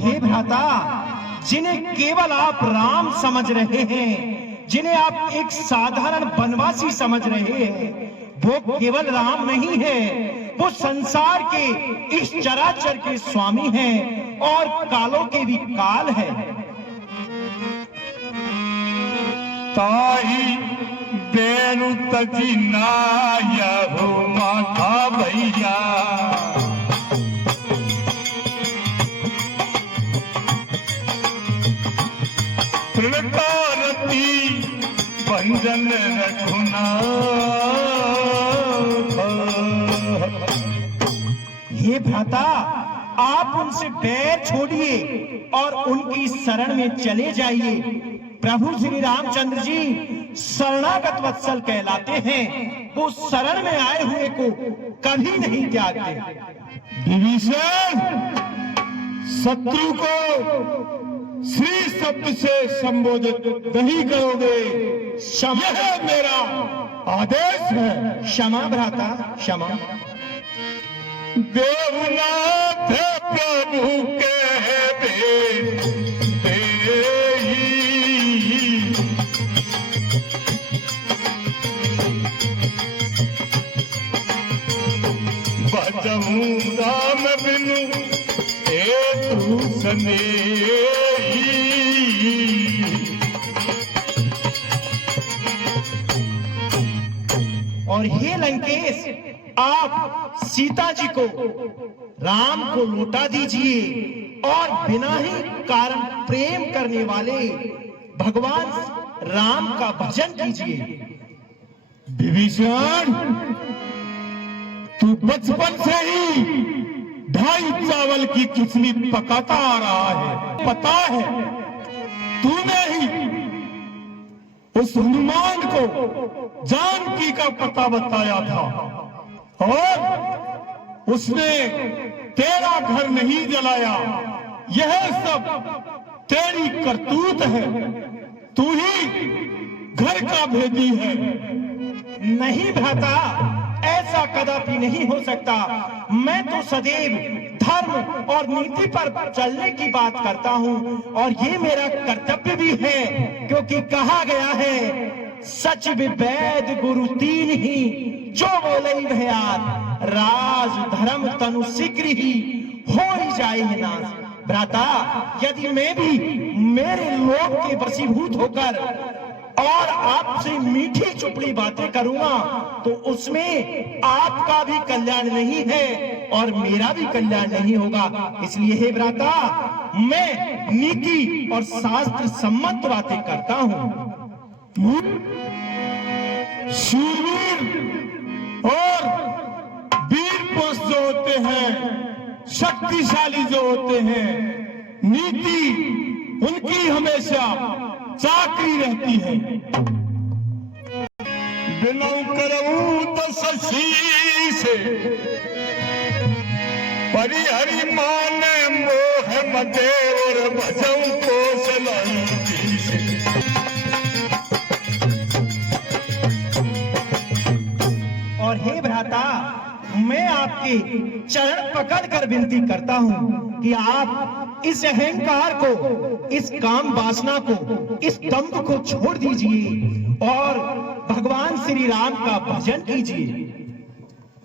हे भ्राता, जिन्हें केवल आप राम समझ रहे हैं, जिन्हें आप एक साधारण वनवासी समझ रहे हैं, वो केवल राम नहीं है, वो संसार के इस चराचर के स्वामी हैं और कालों के भी काल है। ताही बेरु तजी नाया हो माथा भैया, प्रणकारती भंजन रखुना। हे भ्राता, आप उनसे बैर छोड़िए और उनकी शरण में चले जाइए। प्रभु श्री रामचंद्र जी शरणागत वत्सल कहलाते हैं, वो शरण में आए हुए को कभी नहीं त्यागते। विभीषण, शत्रु को श्री शब्द से संबोधित नहीं करोगे, यह मेरा आदेश है। क्षमा भ्राता, क्षमा। देवनाथ प्रभु के बजहूं राम बिनु तू सनेही। और हे लंकेश, आप सीता जी को राम को लौटा दीजिए और बिना ही कारण प्रेम करने वाले भगवान राम का भजन कीजिए। विभीषण, तू बचपन से ही ढाई चावल की खिचड़ी पकाता आ रहा है। पता है, तूने ही उस हनुमान को जानकी का पता बताया था और उसने तेरा घर नहीं जलाया। यह सब तेरी करतूत है, तू ही घर का भेदी है। नहीं भ्राता, ऐसा कदापि नहीं हो सकता। मैं तो सदैव धर्म और नीति पर चलने की बात करता हूँ और ये मेरा कर्तव्य भी है, क्योंकि कहा गया है सच विवेद गुरु तीन ही, जो बोले भयात राज धर्म तनु शीघ्र ही हो ही जाए नाश। भ्राता, यदि मैं भी मेरे लोभ के वशीभूत होकर और आपसे मीठी चुपड़ी बातें करूंगा तो उसमें आपका भी कल्याण नहीं है और मेरा भी कल्याण नहीं होगा। इसलिए हे भ्राता, मैं नीति और शास्त्र सम्मत बातें करता हूं। शूरवीर और वीर पुरुष जो होते हैं, शक्तिशाली जो होते हैं, नीति उनकी हमेशा चाकरी रहती है। बिनौ करऊं तो शशि से परिहरि माने मोह मदे और भजऊं कौशलंती से। और हे भ्राता, मैं आपके चरण पकड़कर विनती करता हूं कि आप इस अहंकार को, इस काम वासना को, इस दंभ को छोड़ दीजिए और भगवान श्री राम का भजन कीजिए।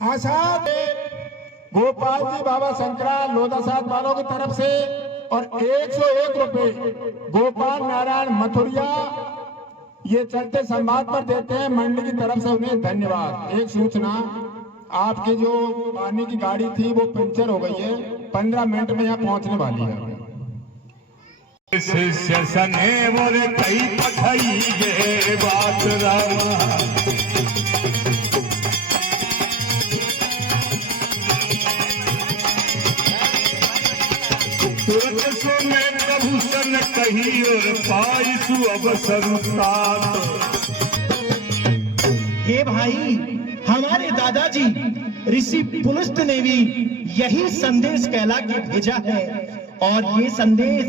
आशा गोपाल जी बाबा शंकरा लोधासात वालों की तरफ से और 101 रुपए गोपाल नारायण मथुरिया ये चलते संवाद पर देते हैं मंडी की तरफ से, उन्हें धन्यवाद। एक सूचना, आपकी जो पानी की गाड़ी थी वो पंचर हो गई है, 15 मिनट में यहाँ पहुंचने वाली है। शिष्य सने मोरे कई पठाई गे बात रामा, तुरंत सो में प्रभु सन कही और पाई सु अवसर तात। हे भाई, हमारे दादाजी ऋषि पुलस्त ने भी यही संदेश कहला के भेजा है और ये संदेश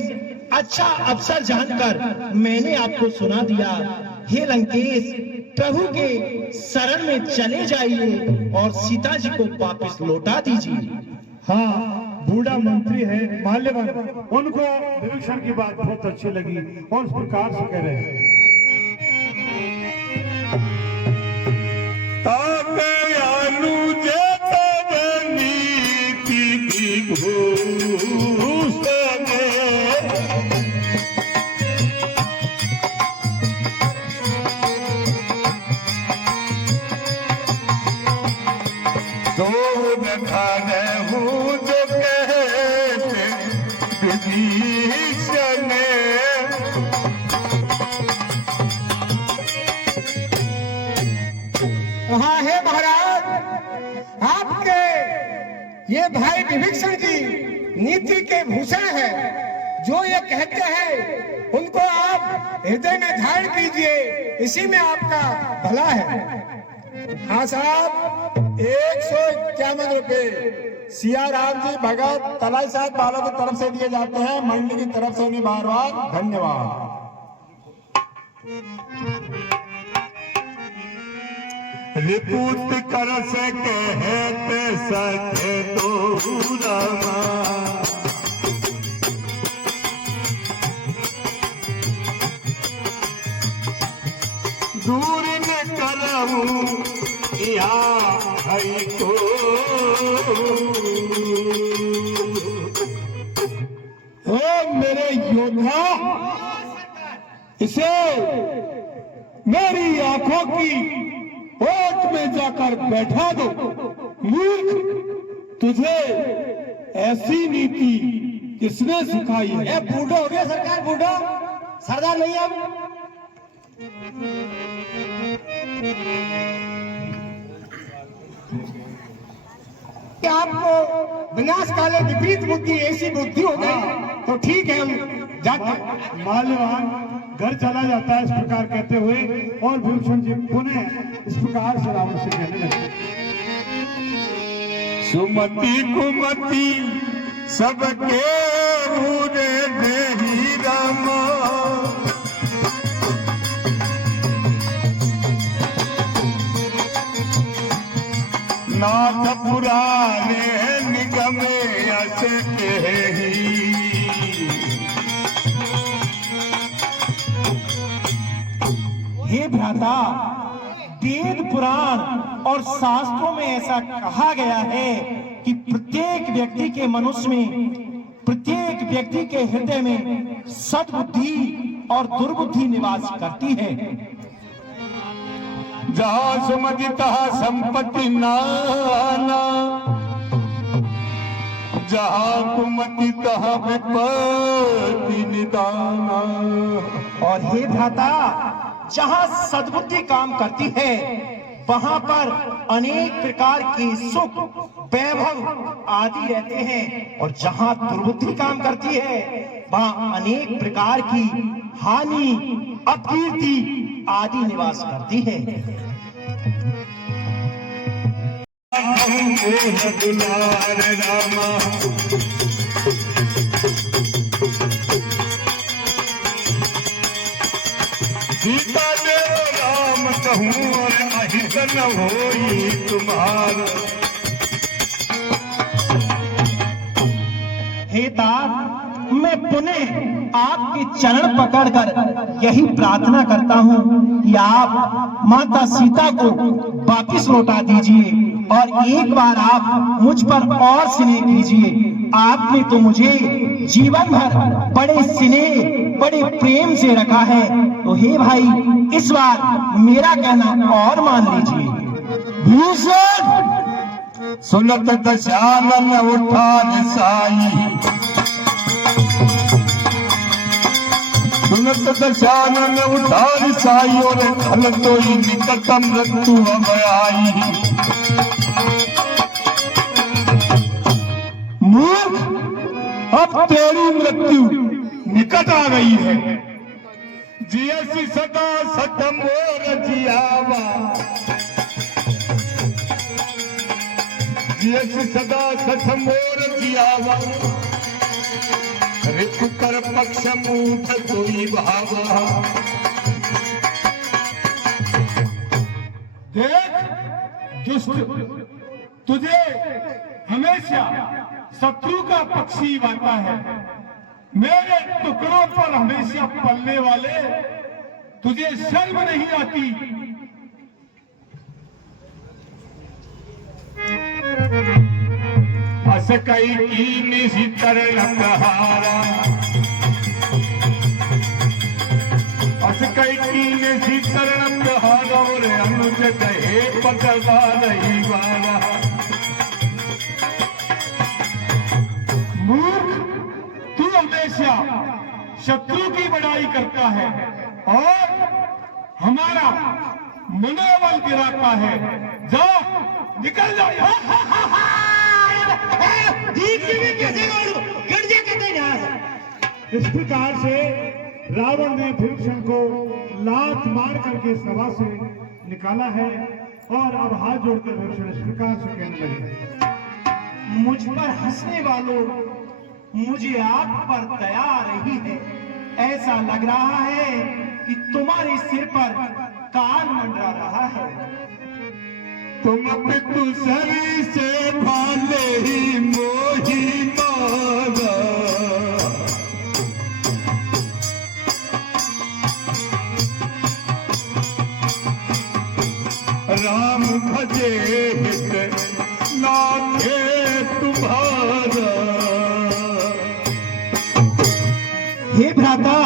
अच्छा अवसर जानकर मैंने आपको सुना दिया। हे लंकेश, प्रभु के शरण में चले जाइए और सीता जी को वापस लौटा दीजिए। हाँ, बूढ़ा मंत्री है माल्यवान, उनको विभीषण की बात बहुत अच्छी लगी और इस प्रकार से कह रहे हैं। हाँ है महाराज, आपके ये भाई विभीषण जी नीति के भूषण है। जो ये कहते हैं उनको आप हृदय में धारण कीजिए, इसी में आपका भला है। हाँ साहब, 151 रुपए सिया राम जी भगत तलाई साहब वालों की तरफ से दिए जाते हैं, मंडी की तरफ से उन्हें बार बार धन्यवाद। रिपूत कर से कहते सके तो रामा, दूर न करऊं यहाँ है को। ओ मेरे योद्धा, इसे मेरी आंखों की ओट में जाकर बैठा दो। मूर्ख, तुझे ऐसी नीति किसने सिखाई है? ये बूढ़ो हो गया सरकार, बूढ़ो सरदार नहीं हम। कि आपको विनाश काले विपरीत बुद्धि, ऐसी बुद्धि हो गई तो ठीक है, हम जाते हैं। माल्यवान घर चला जाता है इस प्रकार कहते हुए, और विभीषण जी पुनः इस प्रकार से रावण से कहने लगे। सुमति कुमति सबके पूरे देही रामा, नाथ पुराने निगमे अस केही। हे भ्राता, वेद पुराण और शास्त्रों में ऐसा कहा गया है कि प्रत्येक व्यक्ति के मनुष्य में, प्रत्येक व्यक्ति के हृदय में सद्बुद्धि और दुर्बुद्धि निवास करती है। जहाँ सुमति तहाँ संपत्ति नाना, जहाँ कुमति तहाँ विपत्ति निदाना। और हे भ्राता, जहाँ सद्बुद्धि काम करती है वहां पर अनेक प्रकार के सुख वैभव आदि रहते हैं, और जहाँ दुर्बुद्धि काम करती है वहां अनेक प्रकार की हानि, अपकीर्ति आदि निवास करती है। दुलार रामा, सीता देव राम कहूँ और अहित न होई तुम्हार। हे तात, मैं पुनः आपके चरण पकड़कर यही प्रार्थना करता हूँ कि आप माता सीता को वापिस लौटा दीजिए, और एक बार आप मुझ पर और स्नेह कीजिए। आपने तो मुझे जीवन भर बड़े स्नेह, बड़े प्रेम से रखा है, तो हे भाई, इस बार मेरा कहना और मान लीजिए। भूषण सुनत दशानन उठा साई, सुनत दशानन उठा साई, और खल तो ही निकटम मृत्यु अब आई। मूर्ख, अब तेरी मृत्यु निकट आ गई है। जियसी सदा सतम मोर जियावा, जियसी सदा सतम मोर जियावा। ऋतु कर पक्ष मूठ कोई भावा। देख दुष्ट, तुझे हमेशा शत्रु का पक्षी बनता है। मेरे टुकड़ों पर हमेशा पलने वाले, तुझे शर्म नहीं आती? असकई कीन सितरण कहारा, असकई कीन सितरण कहारा, और अनुज कहे पकड़ा नहीं वाला। मूर्ख, तू हमेशा शत्रु की बड़ाई करता है और हमारा मनोबल गिराता है। जा, निकल जा यहाँ। इस प्रकार से रावण ने विभीषण को लात मार करके सभा से निकाला है और अब हाथ जोड़कर विभीषण इस प्रकार से कहने लगे, मुझ पर हंसने वालों, मुझे आप पर दया आ रही है। ऐसा लग रहा है कि तुम्हारे सिर पर काल मंडरा रहा है। तुम पितु सरी से भाले ही मोही मारा, राम भजे हित नाथे तुम्हारा। हे भ्राता,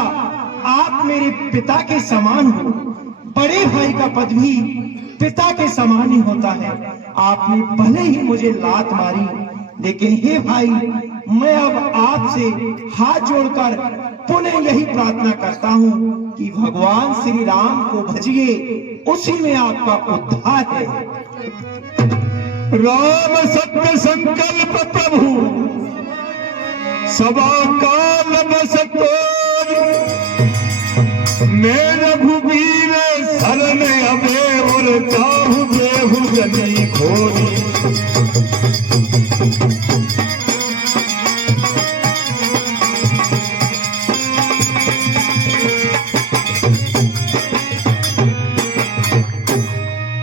आप मेरे पिता के समान हो। बड़े भाई का पद भी पिता के समान ही होता है। आपने भले ही मुझे लात मारी, लेकिन हे भाई, मैं अब आपसे हाथ जोड़कर पुनः यही प्रार्थना करता हूँ कि भगवान श्री राम को भजिए, उसी में आपका उद्धार है। राम सत्य संकल्प प्रभु, सभा काल बसतो, मैं रघुबीर शरण अबे, और चाहु देहु जनी खोरी।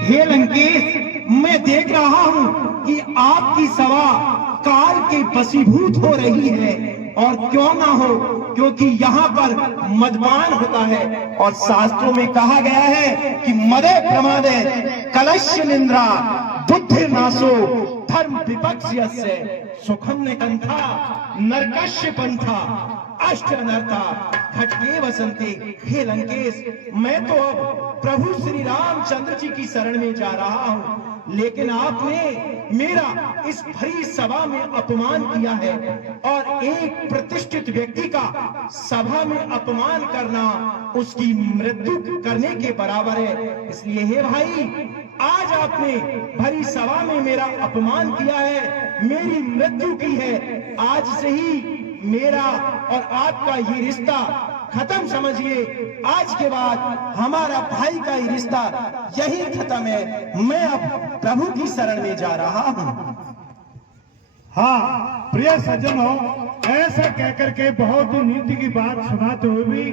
हे लंकेश, मैं देख रहा हूँ कि आपकी सभा काल के वशीभूत हो रही है, और क्यों ना हो, क्योंकि यहाँ पर मदपान होता है और शास्त्रों में कहा गया है कि मदे प्रमादे कलश्य निंद्रा बुद्धि नाशो धर्म विपक्ष्यस्य सुखम निकंथा नरकस्य पंथा अष्ट अनर्था घटके वसंते। हे लंकेश, मैं तो अब प्रभु श्री रामचंद्र जी की शरण में जा रहा हूँ, लेकिन आपने मेरा इस भरी सभा में अपमान किया है, और एक प्रतिष्ठित व्यक्ति का सभा में अपमान करना उसकी मृत्यु करने के बराबर है। इसलिए हे भाई, आज आपने भरी सभा में मेरा अपमान किया है, मेरी मृत्यु की है। आज से ही मेरा और आपका ये रिश्ता खत्म समझिए। आज के बाद हमारा भाई का ही रिश्ता यही खत्म है। मैं अब प्रभु की शरण में जा रहा हूँ। हाँ प्रिय सज्जनों, ऐसा कहकर के बहुत ही नीति की बात सुनाते हुए भी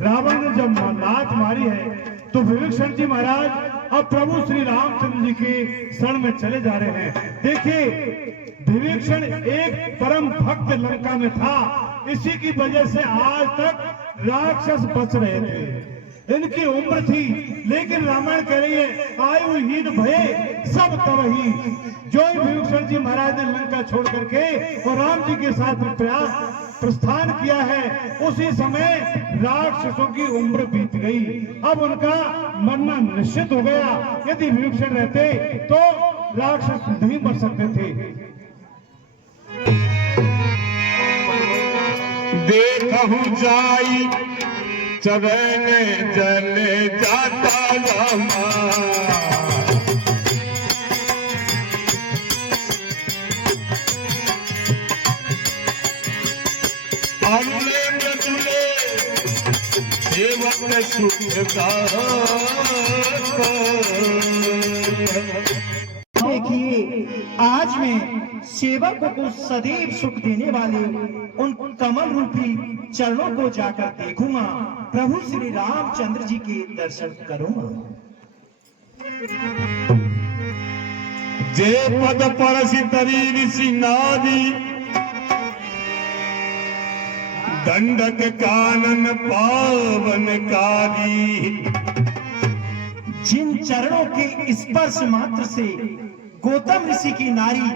रावण ने जब लात मारी है, तो विभीषण जी महाराज अब प्रभु श्री रामचंद्र जी के शरण में चले जा रहे हैं। देखिए, विभीषण एक परम भक्त लंका में था, इसी की वजह से आज तक राक्षस बच रहे थे। इनकी उम्र थी, लेकिन रामायण कह रही है आयुहीन भये सब तब ही। जो विभीषण जी महाराज ने लंका छोड़ करके और राम जी के साथ प्रस्थान किया है, उसी समय राक्षसों की उम्र बीत गई। अब उनका मरना निश्चित हो गया। यदि विभीषण रहते तो राक्षस नहीं मर सकते थे। देखहु जाई चरण जले जाता रामा, अरुले मृदुले सेवक सुखदा। देखिए, आज मैं सेवक को सदैव सुख देने वाले उन कमल रूपी चरणों को जाकर देखूंगा, प्रभु श्री रामचंद्र जी के दर्शन करूंगा। जे पद परसि तरी ऋषि नारी, दंडक कानन पावनकारी। जिन चरणों के स्पर्श मात्र से गौतम ऋषि की नारी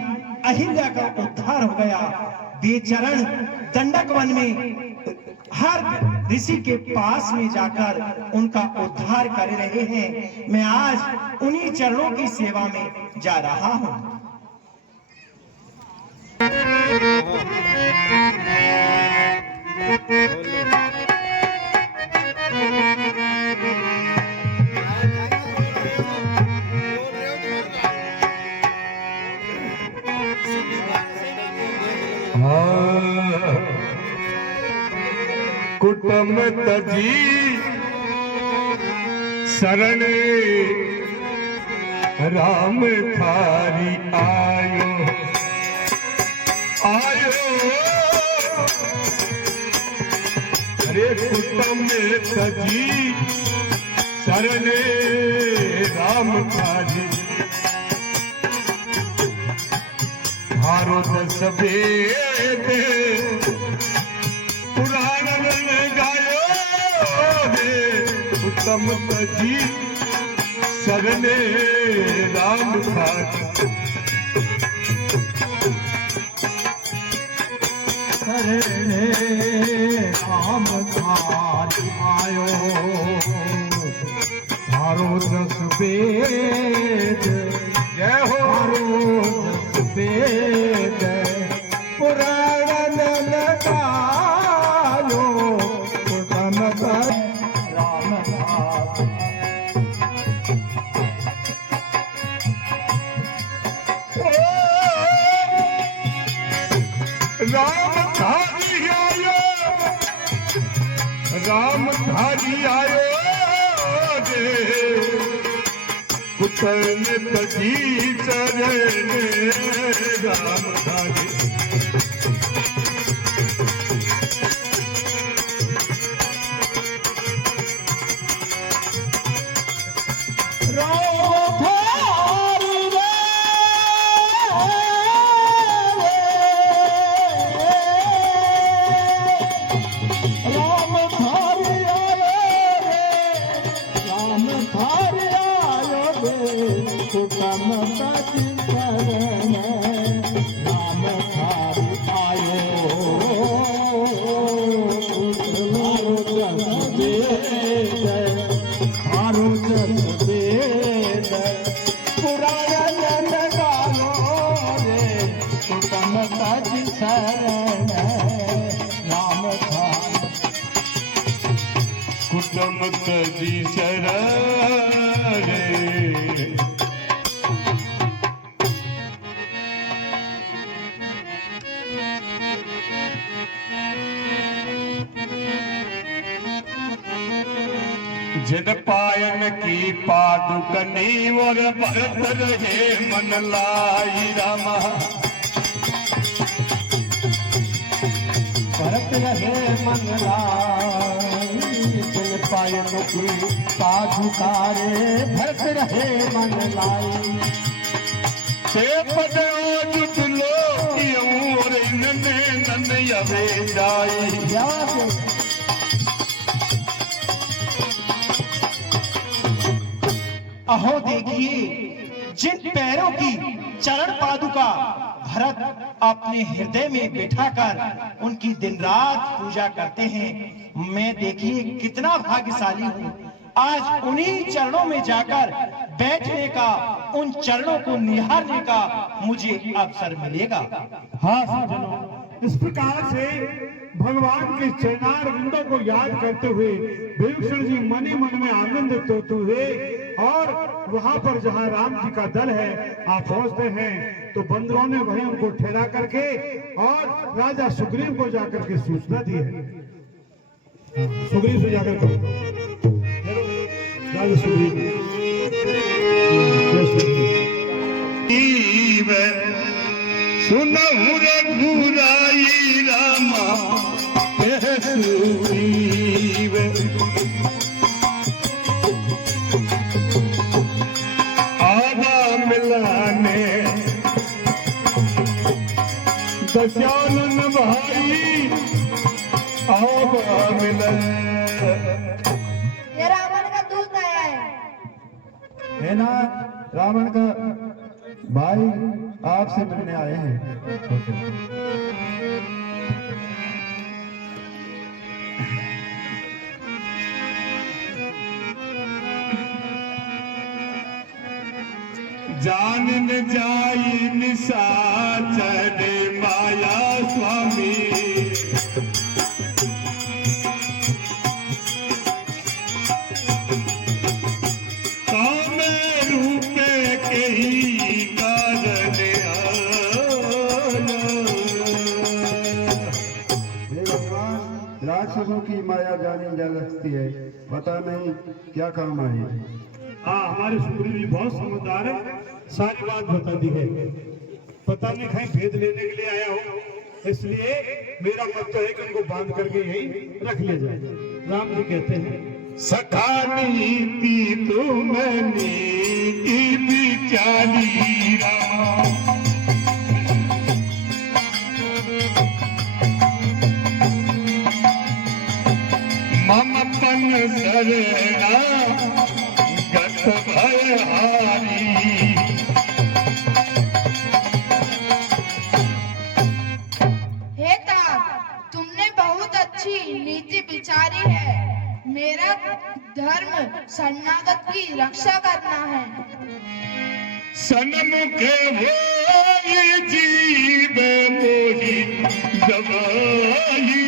अहिल्या का उद्धार हो गया, वे चरण दंडक वन में हर ऋषि के पास में जाकर उनका उद्धार कर रहे हैं। मैं आज उन्हीं चरणों की सेवा में जा रहा हूं। कुटुंब तजी शरण राम थारी आयो आयो। अरे कुटुंब तजी शरण राम थारी हारो दस वेद पुराण गायो रे। उत्तम तजी शरणे राम थारी शरणे राम थारी आयो। हारो दस वेद जय हो। हारो दस वेद पुराण गायो। उत्तम राम थारी राम धारी आयो राम धारी आयो रे। कुटुंब तजी चरण राम धारी कुटुंब तजी शरण रे। जिन पायन की पादुकनी और भरत रहे मन लाई रामा। भरत रहे मन लाई जिन पायन की पादुकारे। भरत रहे मन लाई ते पदो जुटलो क्यों और इनने नन यवे जाई। अहो देखिए, जिन पैरों की चरण पादुका भरत अपने हृदय में बिठाकर उनकी दिन रात पूजा करते हैं। मैं देखिए कितना भाग्यशाली हूँ, आज उन्हीं चरणों में जाकर बैठने का, उन चरणों को निहारने का मुझे अवसर मिलेगा। हाँ सज्जनों, इस प्रकार से भगवान के चरणार बिंदों को याद करते हुए विभीषण जी मन ही मन में आनंदित होते हुए और वहां पर जहां राम जी का दल है आप पहुंचते हैं, तो बंदरों ने वहीं उनको ठहरा करके और राजा सुग्रीव को जाकर के सूचना दी है। सुग्रीव से जाकर के राजा सुग्रीव सुनहु रघुराई रामा सुग्रीव। आवा मिलाने दशरथ भाई अब मिले। ये रावण का दूत आया है। ना रावण का भाई आपसे मिलने आए हैं। जान न जाई निशाचर माया स्वामी, काम रूप के ही कारण राक्षसों की माया जानी जा सकती है, पता नहीं क्या काम आई। हाँ, हमारे सुग्रीव जी बहुत समझदार है, सारी बात बता दी है। पता नहीं कहीं भेद लेने के लिए आया हो, इसलिए मेरा मत तो है कि उनको बांध करके यही रख लिया जाए। राम जी कहते हैं, सखा नीति तुमनी की विचारी राम, मम तन शरणा गत भय हारी। हे तात, तुमने बहुत अच्छी नीति विचारी है। मेरा धर्म शरणागत की रक्षा करना है। सन्मुख होई जीव मोहि दबाई,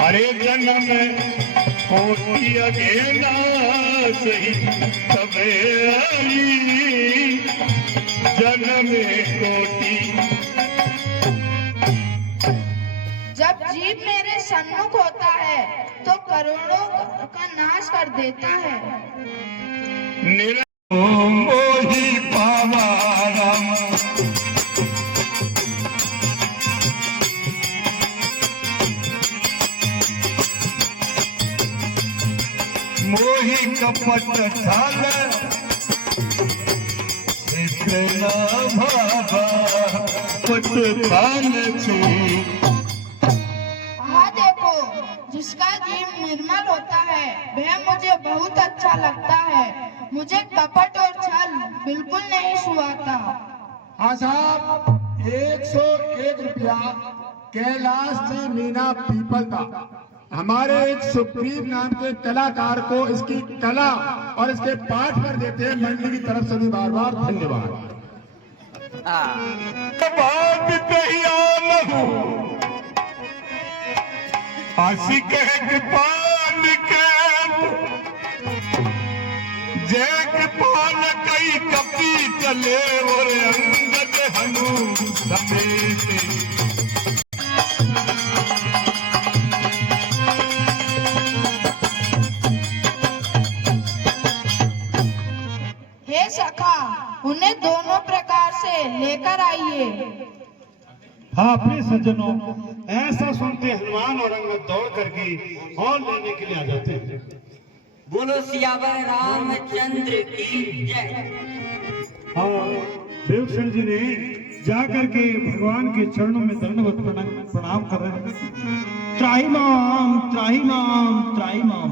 हरे जन्म कोटि अघेना सही तबे आई, जन्म कोटि। जब जीव मेरे सन्मुख होता है तो करोड़ों का नाश कर देता है। मोहि पावा राम, मोहि कपट छाल सिद्ध न भावा, पट थान छू। हाँ देखो, जिसका जीव निर्मल होता है वह मुझे बहुत अच्छा लगता है। मुझे कपट और छल बिल्कुल नहीं सुहाता। हाँ साहब, 101 रुपया कैलाश जी मीना पीपल का हमारे एक सुग्रीव नाम के कलाकार को इसकी कला और इसके पाठ पर देते हैं। मंडली की तरफ से भी बार बार धन्यवाद। बात कहिया लहू आशी कह कृपाल के, जय कृपाल कई कपी चले और अंगद हनु समेत। हे सखा, उन्हें दोनों प्रकार से लेकर आइए। हाँ प्रिय सज्जनों, ऐसा सुनते हनुमान और अंगद दौड़ करके और लेने के लिए आ जाते हैं। बोलो सियावर रामचंद्र की जय। हाँ, विभीषण जी ने जाकर के भगवान के चरणों में दंडवत प्रणाम कर रहे हैं। त्राहिमाम त्राहिमाम त्राहिमाम।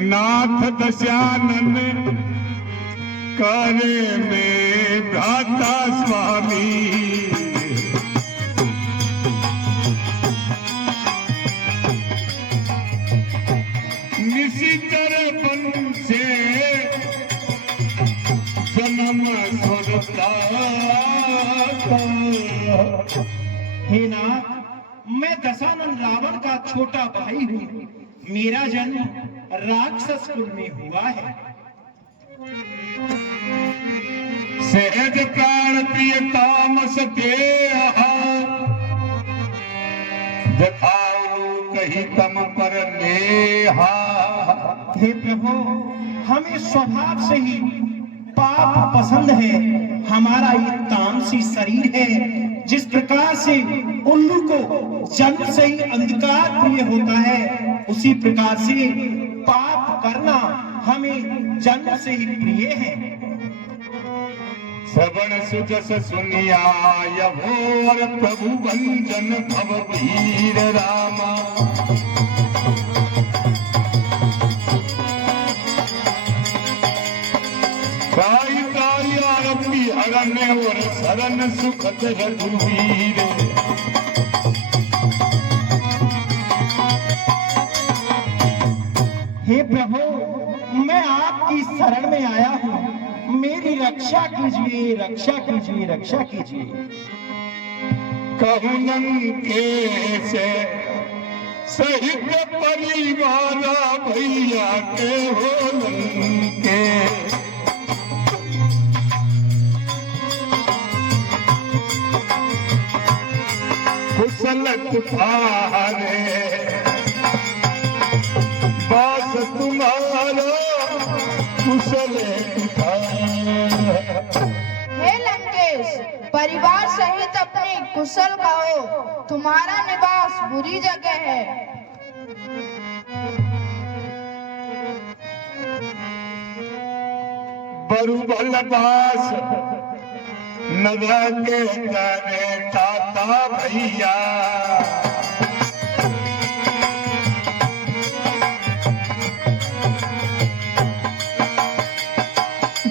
नाथ दशानन करे में भ्राता स्वामी, निशिचर बन से जन्म स्वरता। हे नाथ, मैं दशानन रावण का छोटा भाई हूँ। मेरा जन्म राक्षस कुल में हुआ है। सहज प्राण प्रिय तामस देह, जथाऊ कही तम पर नेहा। हे प्रभु, हमें स्वभाव से ही पाप पसंद है। हमारा ये तामसी शरीर है। जिस प्रकार से उल्लू को जन्म से ही अंधकार प्रिय होता है, उसी प्रकार से पाप करना हमें जन्म से ही प्रिय है। श्रवण सुजस सुनिया यभोर प्रभु भंजन भव वीर रामा। काई काई आरती अरण्य और शरण सुखद रघुवीर। हे प्रभु, मैं आपकी शरण में आया हूँ, मेरी रक्षा कीजिए, रक्षा कीजिए, रक्षा कीजिए। कहूनन के से सहित परिवार भैया के होलन के। कुशल कुठारे बास तुम्हारा कुशल कुठारे। हे लंकेश, परिवार सहित अपने कुशल कहो, तुम्हारा निवास बुरी जगह है। बरु बलदास नगर के करे ताता भैया।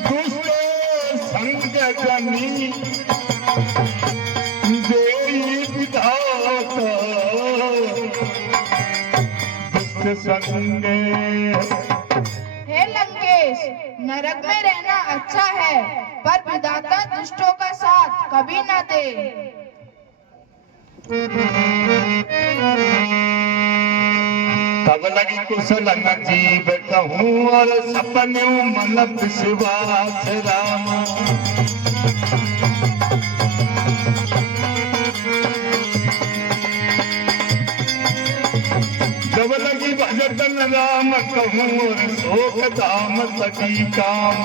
दुष्ट संग जनी देई विधाता। दुष्ट संगे हे लंकेश, नरक में रहना अच्छा है, पर विधाता दुष्टों का साथ कभी न दे। तब लगी कुशल न जीव कहूँ और सपने मन विश्वास रामा। जब लगी भजन राम कहूँ और शोक धाम सकी काम।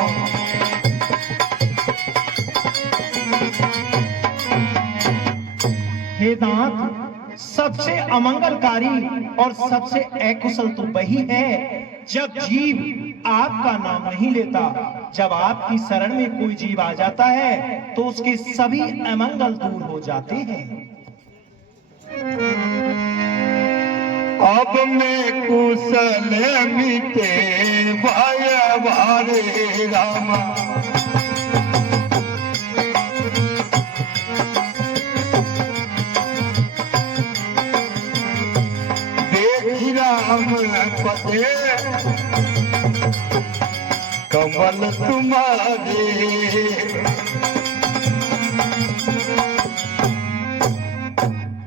हे नाथ, सबसे अमंगलकारी और सबसे अकुशल तो वही है जब जीव आपका नाम नहीं लेता। जब आपकी शरण में कोई जीव आ जाता है तो उसके सभी अमंगल दूर हो जाते हैं। अब में कुशल मिटे भाय भारे रामा। देखी राम पते कमल तुम्हारे।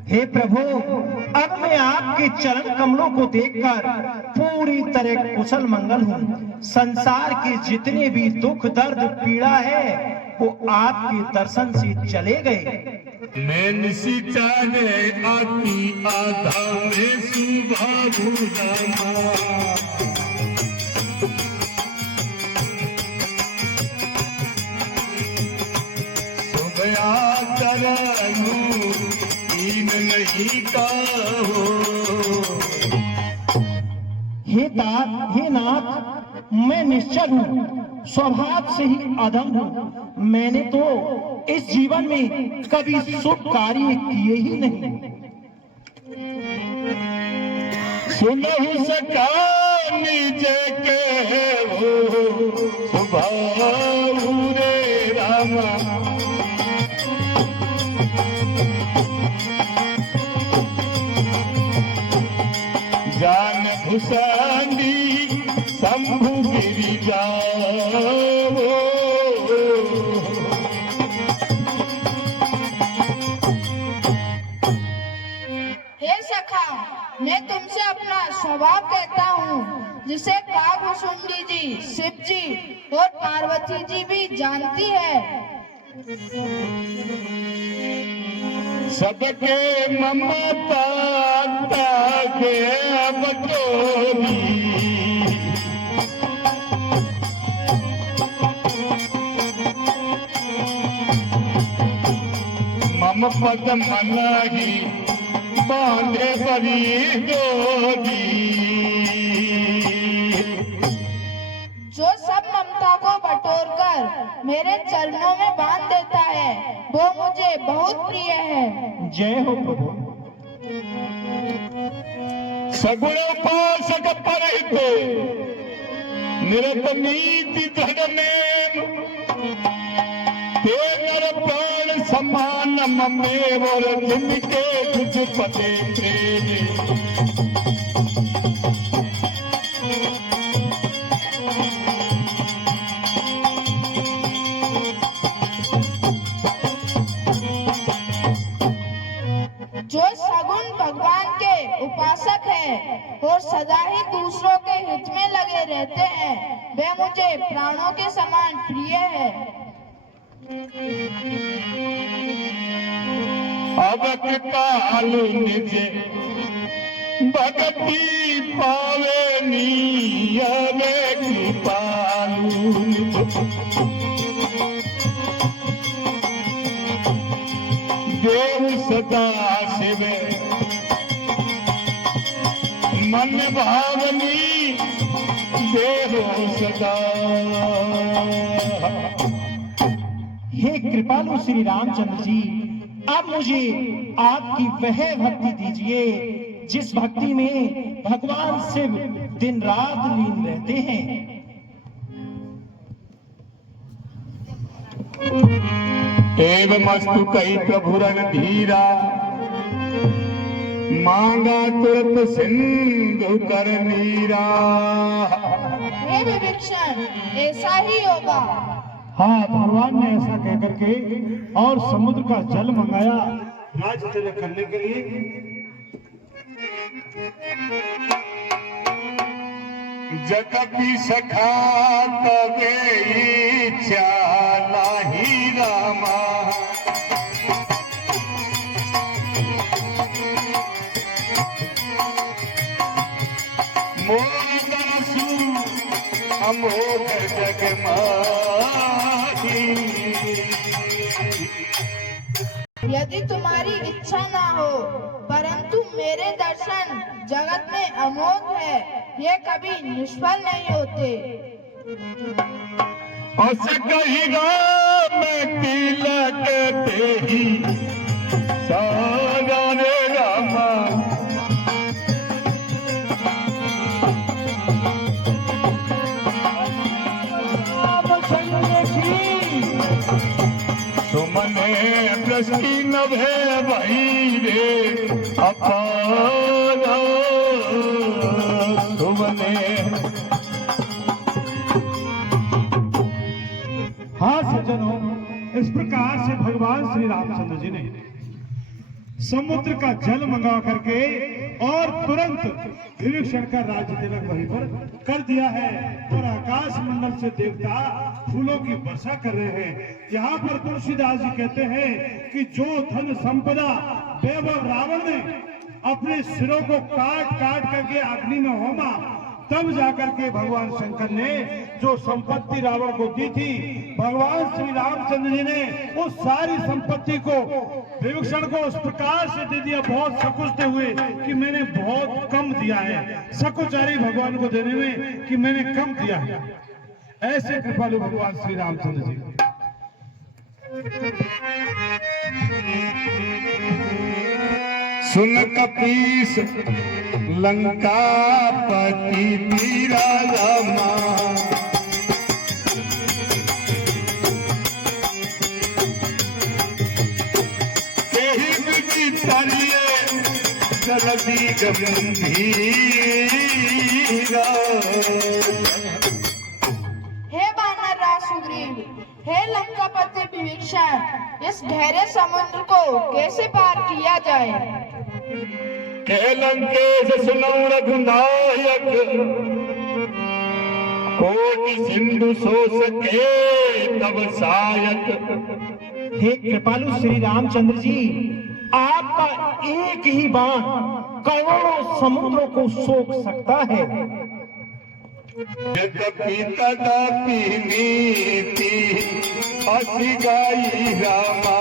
हे प्रभु, अब मैं आपके चरण कमलों को देखकर पूरी तरह कुशल मंगल हूँ। संसार के जितने भी दुख दर्द पीड़ा है वो आपके दर्शन से चले गए। मैं निशी चाहे आती आधा में सुभागु रामा। सुबह तरनु इन नहीं कहो। हे नाथ, मैं निश्चल हूँ, स्वभाव से ही अधम हूँ। मैंने तो इस जीवन में कभी शुभ कार्य किए ही नहीं। सुनहु सका निज के हो सुभाऊ रे रामा। जान भुसानी शंभु गिरी जाओ। हे सखा, मैं तुमसे अपना स्वभाव कहता हूँ, जिसे कागभूषुंडी जी, शिव जी और पार्वती जी भी जानती है। सबके ममता ताके बटोरी। मम पद मनाही बांधे बरी डोरी। बटोरकर मेरे चरणों में बांध देता है, वो मुझे बहुत प्रिय है। जय हो प्रभु। सगुण उपासक परिहित निरत नीति धर्म तेगर प्राण समान ममेव और जिनके तुझ पते प्रेम। जो सगुण भगवान के उपासक है और सदा ही दूसरों के हित में लगे रहते हैं, वे मुझे प्राणों के समान प्रिय है। अवक काल निज भगति पावे नीयवे कृपालु देव सदा शिव मन भावनी देव सदा। हे कृपालु श्री रामचंद्र जी, अब मुझे आपकी वह भक्ति दीजिए जिस भक्ति में भगवान शिव दिन रात लीन रहते हैं। एवमस्तु कही प्रभु रणधीरा मांगा तुरंत सिंधु कर नीरा। हे विभीषण, ऐसा ही होगा। हाँ, भगवान ने ऐसा कहकर के और समुद्र का जल मंगाया राज तिलक करने के लिए। जगपि सखा तबे इच्छा नाही रामा मोर दरसु अमोघ जग माही। यदि तुम्हारी इच्छा ना हो, परंतु मेरे दर्शन जगत में अमोघ है, ये कभी निष्फल नहीं होते। अस कही राम तिलक तेहि सारा रे रामा सुमने दृष्टि नभे भई रे अपारा सुमने। हाँ सज्जनों, इस प्रकार से भगवान श्री रामचंद्र जी ने समुद्र का जल मंगा करके और तुरंत विभीषण का राज्य तिलक वहीं पर कर दिया है और आकाश मंडल से देवता फूलों की वर्षा कर रहे हैं। यहाँ पर तुलसीदास जी कहते हैं कि जो धन संपदा वैभव रावण ने अपने सिरों को काट काट करके अग्नि में होमा, तब जाकर के भगवान शंकर ने जो संपत्ति रावण को दी थी, भगवान श्री रामचंद्र जी ने उस सारी संपत्ति को विभीषण को उस प्रकार से दे दिया, बहुत सकुचते हुए कि मैंने बहुत कम दिया है। सकुचारी भगवान को देने में कि मैंने कम दिया है। ऐसे कृपालु भगवान श्री रामचंद्र जी। सुन कपीस लंकापति तीरा रामा केहि विधि तरिए जलधि गंभीरा। हे वानर राज सुग्रीव, हे लंकापति विभीषण, इस गहरे समुद्र को कैसे पार किया जाए? के लंकेश सुनो रघुनायक कोटि सिंधु सो सके तब सायक। हे कृपालु श्री रामचंद्र जी, आपका एक ही बाण करोड़ों समुद्रों को सोख सकता है। यद्यपि तदापि नीति असि गाई रामा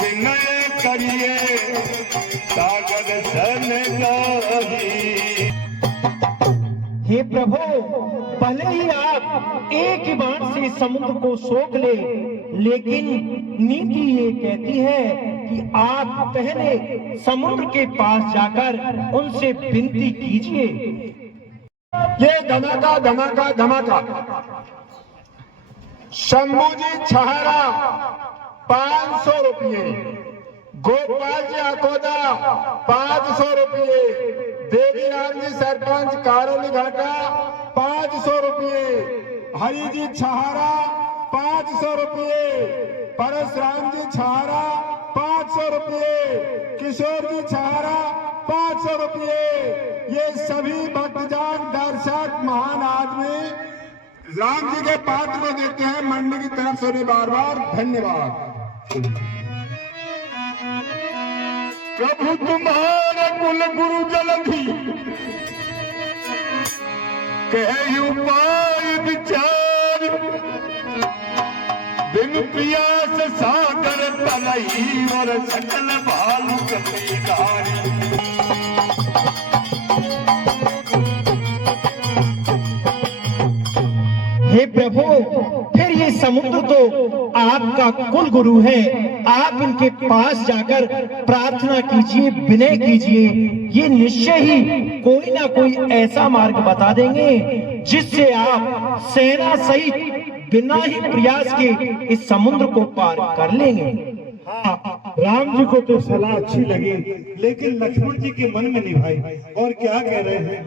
विनय करिए सागर सन गाही। हे प्रभु, भले ही आप एक ही बाण से समुद्र को सोख ले, लेकिन नीति ये कहती है कि आप पहले समुद्र के पास जाकर उनसे विनती कीजिए। ये धमाका धमाका धमाका। शंभू जी छहारा 500 रुपये, गोपाल जी अकोदा 500 रुपये, देवीराम जी सरपंच कारोली घाटा 500 रुपये, हरि जी छहारा 500 रुपये, परशुराम जी छहारा 500 रुपये, किशोर जी छहारा 500 रुपये। ये सभी भक्तजन दर्शक महान आदमी राम जी के पात्र को देते हैं। मंडी की तरफ से उन्हें बार बार धन्यवाद। प्रभु तुम्हारे कुल गुरु जलधि कहे उपाय विचार, बिन प्रियास सागर तलई और सकल भालू कपीधारी। हे प्रभु, फिर ये समुद्र तो आपका कुल गुरु है, आप इनके पास जाकर प्रार्थना कीजिए, विनय कीजिए। ये निश्चय ही कोई ना कोई ऐसा मार्ग बता देंगे जिससे आप सेना सहित बिना ही प्रयास के इस समुद्र को पार कर लेंगे। हाँ, राम जी को तो सलाह अच्छी लगी, लेकिन लक्ष्मण जी के मन में नहीं भाई। और क्या कह रहे हैं?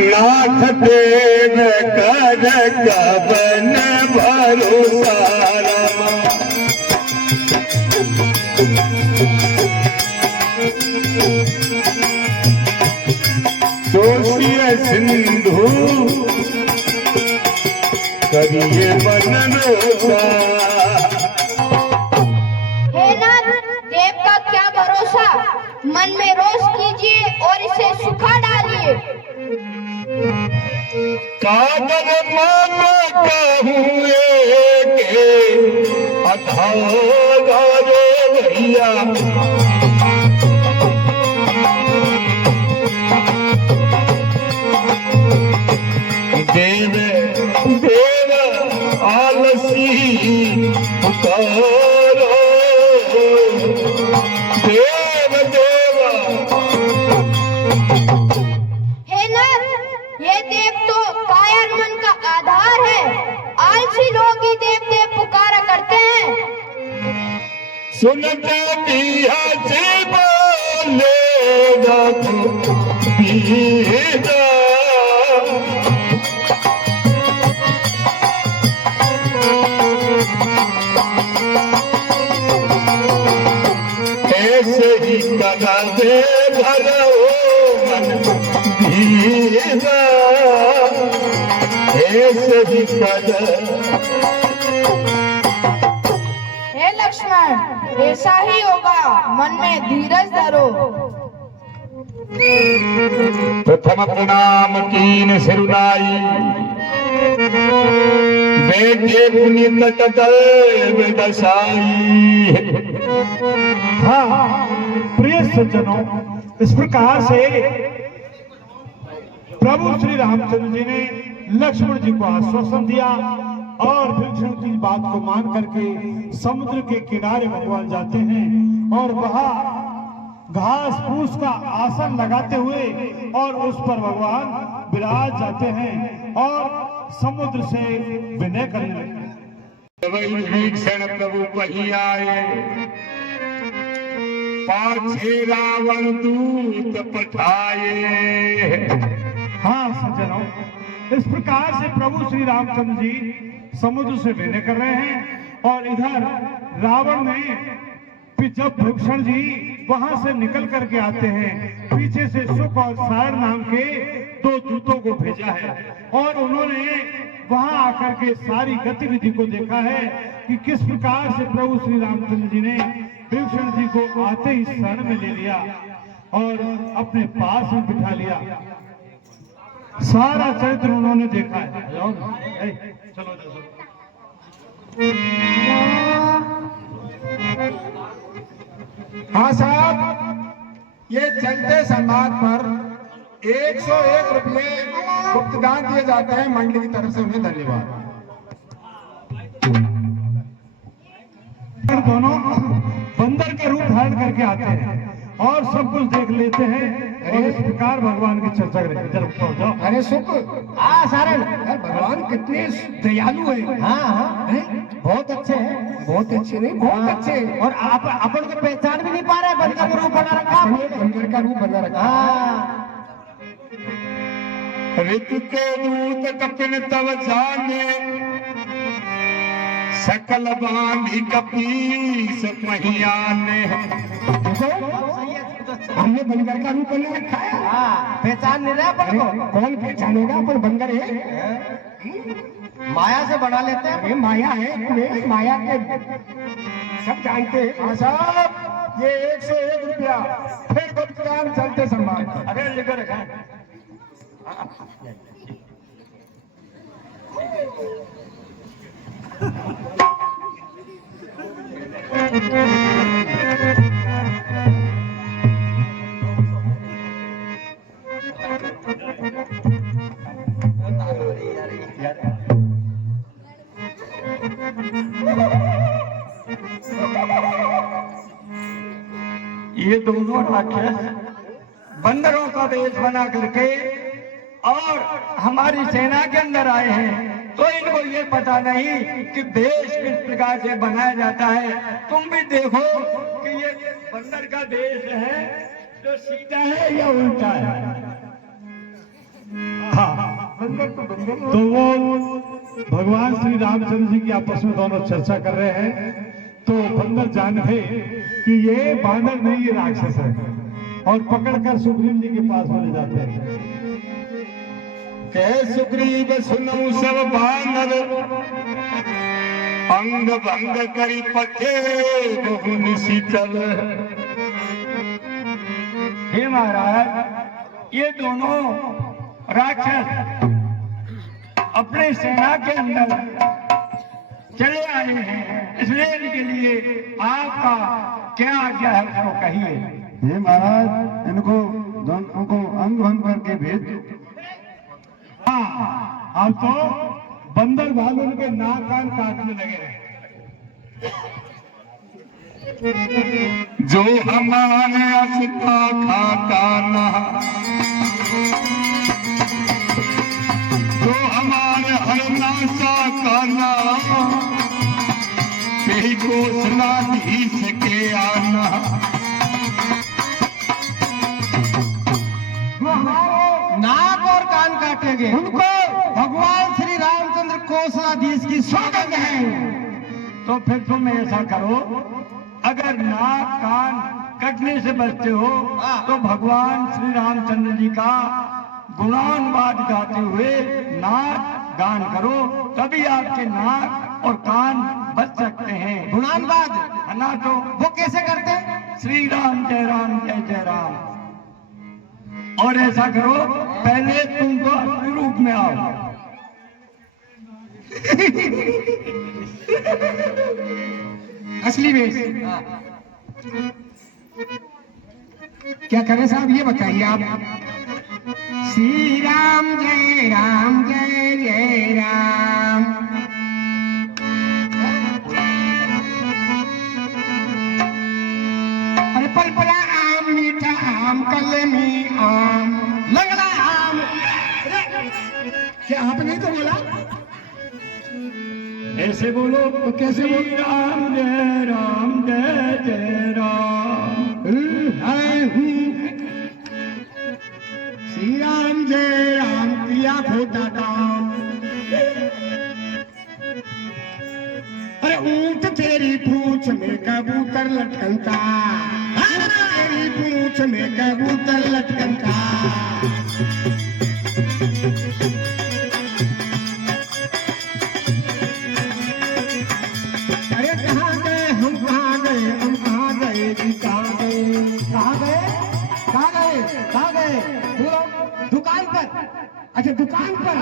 नाथ देव कर कवन भरोसा रामा, सोचिए सिंधु करिए बनरोसा। हे नाथ, देव का क्या भरोसा, मन में रोष कीजिए और इसे सुखा डालिए। कागल मानो कहूए के अधारा रे भैया, देव देव आलसी पुकारो, देव देवा। हे नाथ, ये देव तो कायर मन का आधार है, आलसी लोग ही देव देव पुकारा करते हैं। सुनते दिया से बोलेगा तो बीदा, ऐसे ही कदा दे भरो मन भीगा, ऐसे ही कदा। हे लक्ष्मण, ऐसा ही होगा, मन में धीरज धरो। प्रथम प्रणाम कीन सिरुनाई, बेटे पुनीत कटल दशाई। हाँ, प्रिय सज्जनों, इस प्रकार से प्रभु श्री रामचंद्र जी ने लक्ष्मण जी को आश्वासन दिया और विभीषण की बात को मान करके समुद्र के किनारे भगवान जाते हैं और वहां घास फूस का आसन लगाते हुए और उस पर भगवान विराज जाते हैं और समुद्र से विनय करने लगते हैं। विभीषण प्रभु वही आए, पाछे रावण दूत पठाए। हाँ सज्जनों, इस प्रकार से प्रभु श्री रामचंद्र जी समुद्र से विनय कर रहे हैं और इधर रावण ने जब विभीषण जी वहां से निकल करके आते हैं, पीछे से सुख और सायर नाम के 2 दूतों को भेजा है और उन्होंने वहां आकर के सारी गतिविधि को देखा है कि किस प्रकार से प्रभु श्री रामचंद्र जी ने विभीषण जी को आते ही शरण में ले लिया और अपने पास में बिठा लिया। सारा चरित्र उन्होंने देखा है। चलो हाँ साहब, ये चलते संवाद पर 101 रुपये गुप्तदान दिए जाते हैं मंडली की तरफ से, उन्हें धन्यवाद। दोनों बंदर के रूप धारण करके आते हैं और सब कुछ देख लेते हैं और इस प्रकार भगवान की चर्चा करेंगे। चलो उठो, जाओ। अरे सुख, सारण, भगवान कितने दयालु है। हाँ, बहुत अच्छे हैं, बहुत अच्छे नहीं, बहुत अच्छे। और आप अपन को पहचान भी नहीं पा रहे, बंदर का रूप बना रखा, बंदर का रूप बना रखा। ऋतु के दूत कपिन तव जाने, सकल बांधी कपीस महियाने। हमने बंदर का रूप बना रखा है। पहचान नहीं रहा अपन को। कौन पहचानेगा, अपन बंदर है। माया से बना लेते हैं। माया है, माया के सब जानते हैं। साहब, ये 101 रुपया फिर गुप्तदान चलते सम्मान। अरे लेकर रखा है। ये दोनों राक्षस बंदरों का वेश बना करके और हमारी सेना के अंदर आए हैं, तो इनको ये पता नहीं कि देश किस प्रकार से बनाया जाता है। तुम भी देखो कि ये बंदर का देश है जो सीधा है या उल्टा है। हाँ, तो वो भगवान श्री रामचंद्र जी की आपस में दोनों चर्चा कर रहे हैं। तो बंदर जान गए कि ये बानर नहीं, ये राक्षस है, और पकड़कर सुग्रीव जी के पास ले जाते हैं। कह सुग्रीव सुनऊ सब बानर, अंग भंग करी पथे बहु शीतल। हे महाराज, ये दोनों राक्षस अपने सेना के अंदर चले आए हैं, इसलिए इनके लिए आपका क्या आज्ञा है उसको कहिए। हे महाराज, इनको दोनों को अंग भंग करके भेज दो। हाँ, अब तो बंदर भालू उनके नाक कान काटने लगे हैं। जो हमारे असता खाता ना, जो हमारे हरनाशा का नाम, यही घोषणा दी सके आना। नाक और कान काटेंगे, उनको भगवान श्री रामचंद्र कोसलाधीश की स्वागत है। तो फिर तुम ऐसा करो, अगर नाक कान कटने से बचते हो तो भगवान श्री रामचंद्र जी का गुणानुवाद गाते हुए नाक गान करो, तभी आपके नाक और कान बच सकते हैं। गुणानुवाद ना तो वो कैसे करते हैं? श्री राम जय राम। और ऐसा करो, पहले तुमको अपने रूप में आओ। असली वेश क्या करें साहब, ये बताइए आप। श्री राम जय राम जय जय राम। अरे पलपला आम, मीठा आम, कलमी आम, लंगड़ा आम। क्या आपने तो बोला? ऐसे बोलो तो कैसे बोलो? राम जय जय राम। श्री राम जय राम किया खोटा काम। अरे ऊंट तेरी पूंछ में कबूतर लटकनता, तेरी पूंछ में कबूतर लटकनता। अरे कहाँ गए हम, कहाँ गए हम, कहाँ गए जी, कहाँ गए, कहाँ गए, कहाँ गए, कहाँ गए? दुकान पर। अच्छा दुकान पर,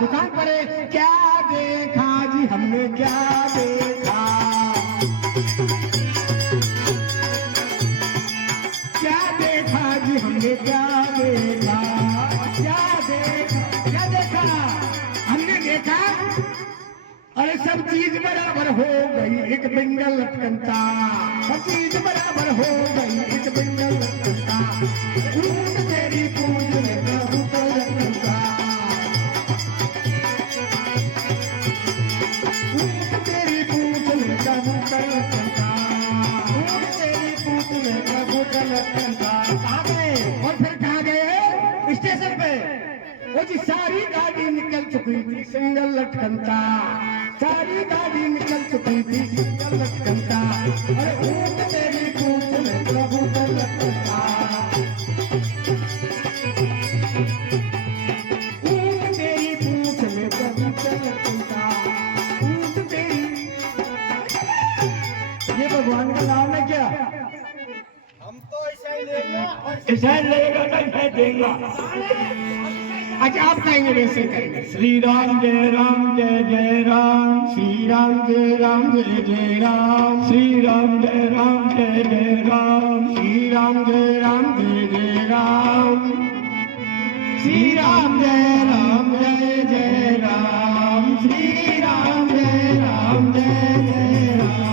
दुकान पर क्या देखा जी जी हमने क्या देखा, क्या देखा जी हमने क्या देखा, क्या देखा हमने देखा। अरे सब चीज बराबर हो गई एक बिंगल लटकनता, सब चीज बराबर हो गई एक बिंगल लटकनता, ऊंट तेरी पूंछ में कबूतर लटकनता, ऊंट तेरी पूंछ में कबूतर लटकनता, ऊंट तेरी पूंछ में कबूतर लटकनता। कहाँ गए? और फिर कहाँ गए? स्टेशन पे। वो जी सारी गाड़ी निकल चुकी थी सिंगल लटकनता, सारी गाड़ी निकल चुकी थी सिंगल लटकनता, अरे ऊंट तेरी पूंछ में कबूतर लटकनता, ऊंट तेरी पूंछ में कबूतर लटकनता, ऊंट तेरी। ये भगवान का नाम है क्या? ऐसा लगेगा तो मैं देगा। अच्छा आप कहेंगे वैसे करेंगे। श्री राम जय राम जय जय राम, श्री राम जय राम जय जय राम, श्री राम जय राम जय जय राम, श्री राम जय राम जय जय राम, श्री राम जय राम जय जय राम, श्री राम जय राम जय जय राम,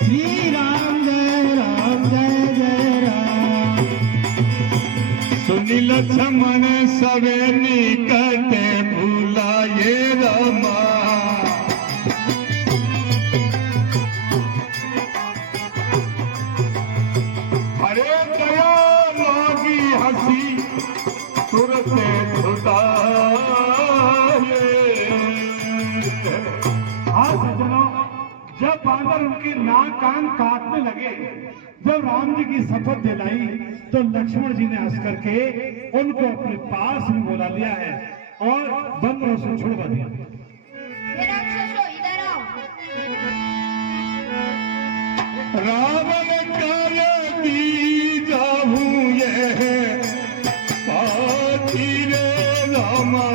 श्री राम जय राम जय जय राम। सुनी लक्ष्मण सवे निकट भूलाए रामा, अरे दया लागी हंसी तुरंत छुटाए। हाँ सज्जनों, जब बांदर उनकी नाक कान काटने लगे, जब राम जी की शपथ दिलाई तो लक्ष्मण जी ने हंस करके उनको अपने पास में बुला लिया है और बंदरों से छुड़वा दिया। हे राक्षसों इधर आओ। रावण कार्य की जाहूं ये पाथी रे रामा,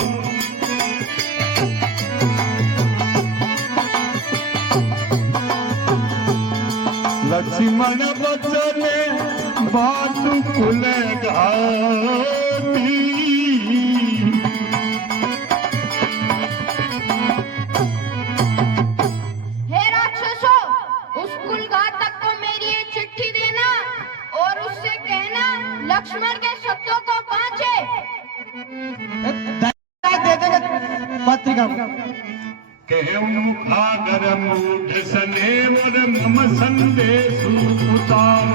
लक्ष्मण बचने बात कुल घाटी, हे राक्षसों, उस कुलघातक को मेरी ये चिट्ठी देना और उससे कहना लक्ष्मण के शब्दों को बांचे। दे देंगे पत्रिका मुखागर मूढ़ सनेवर मम संदेश उतार,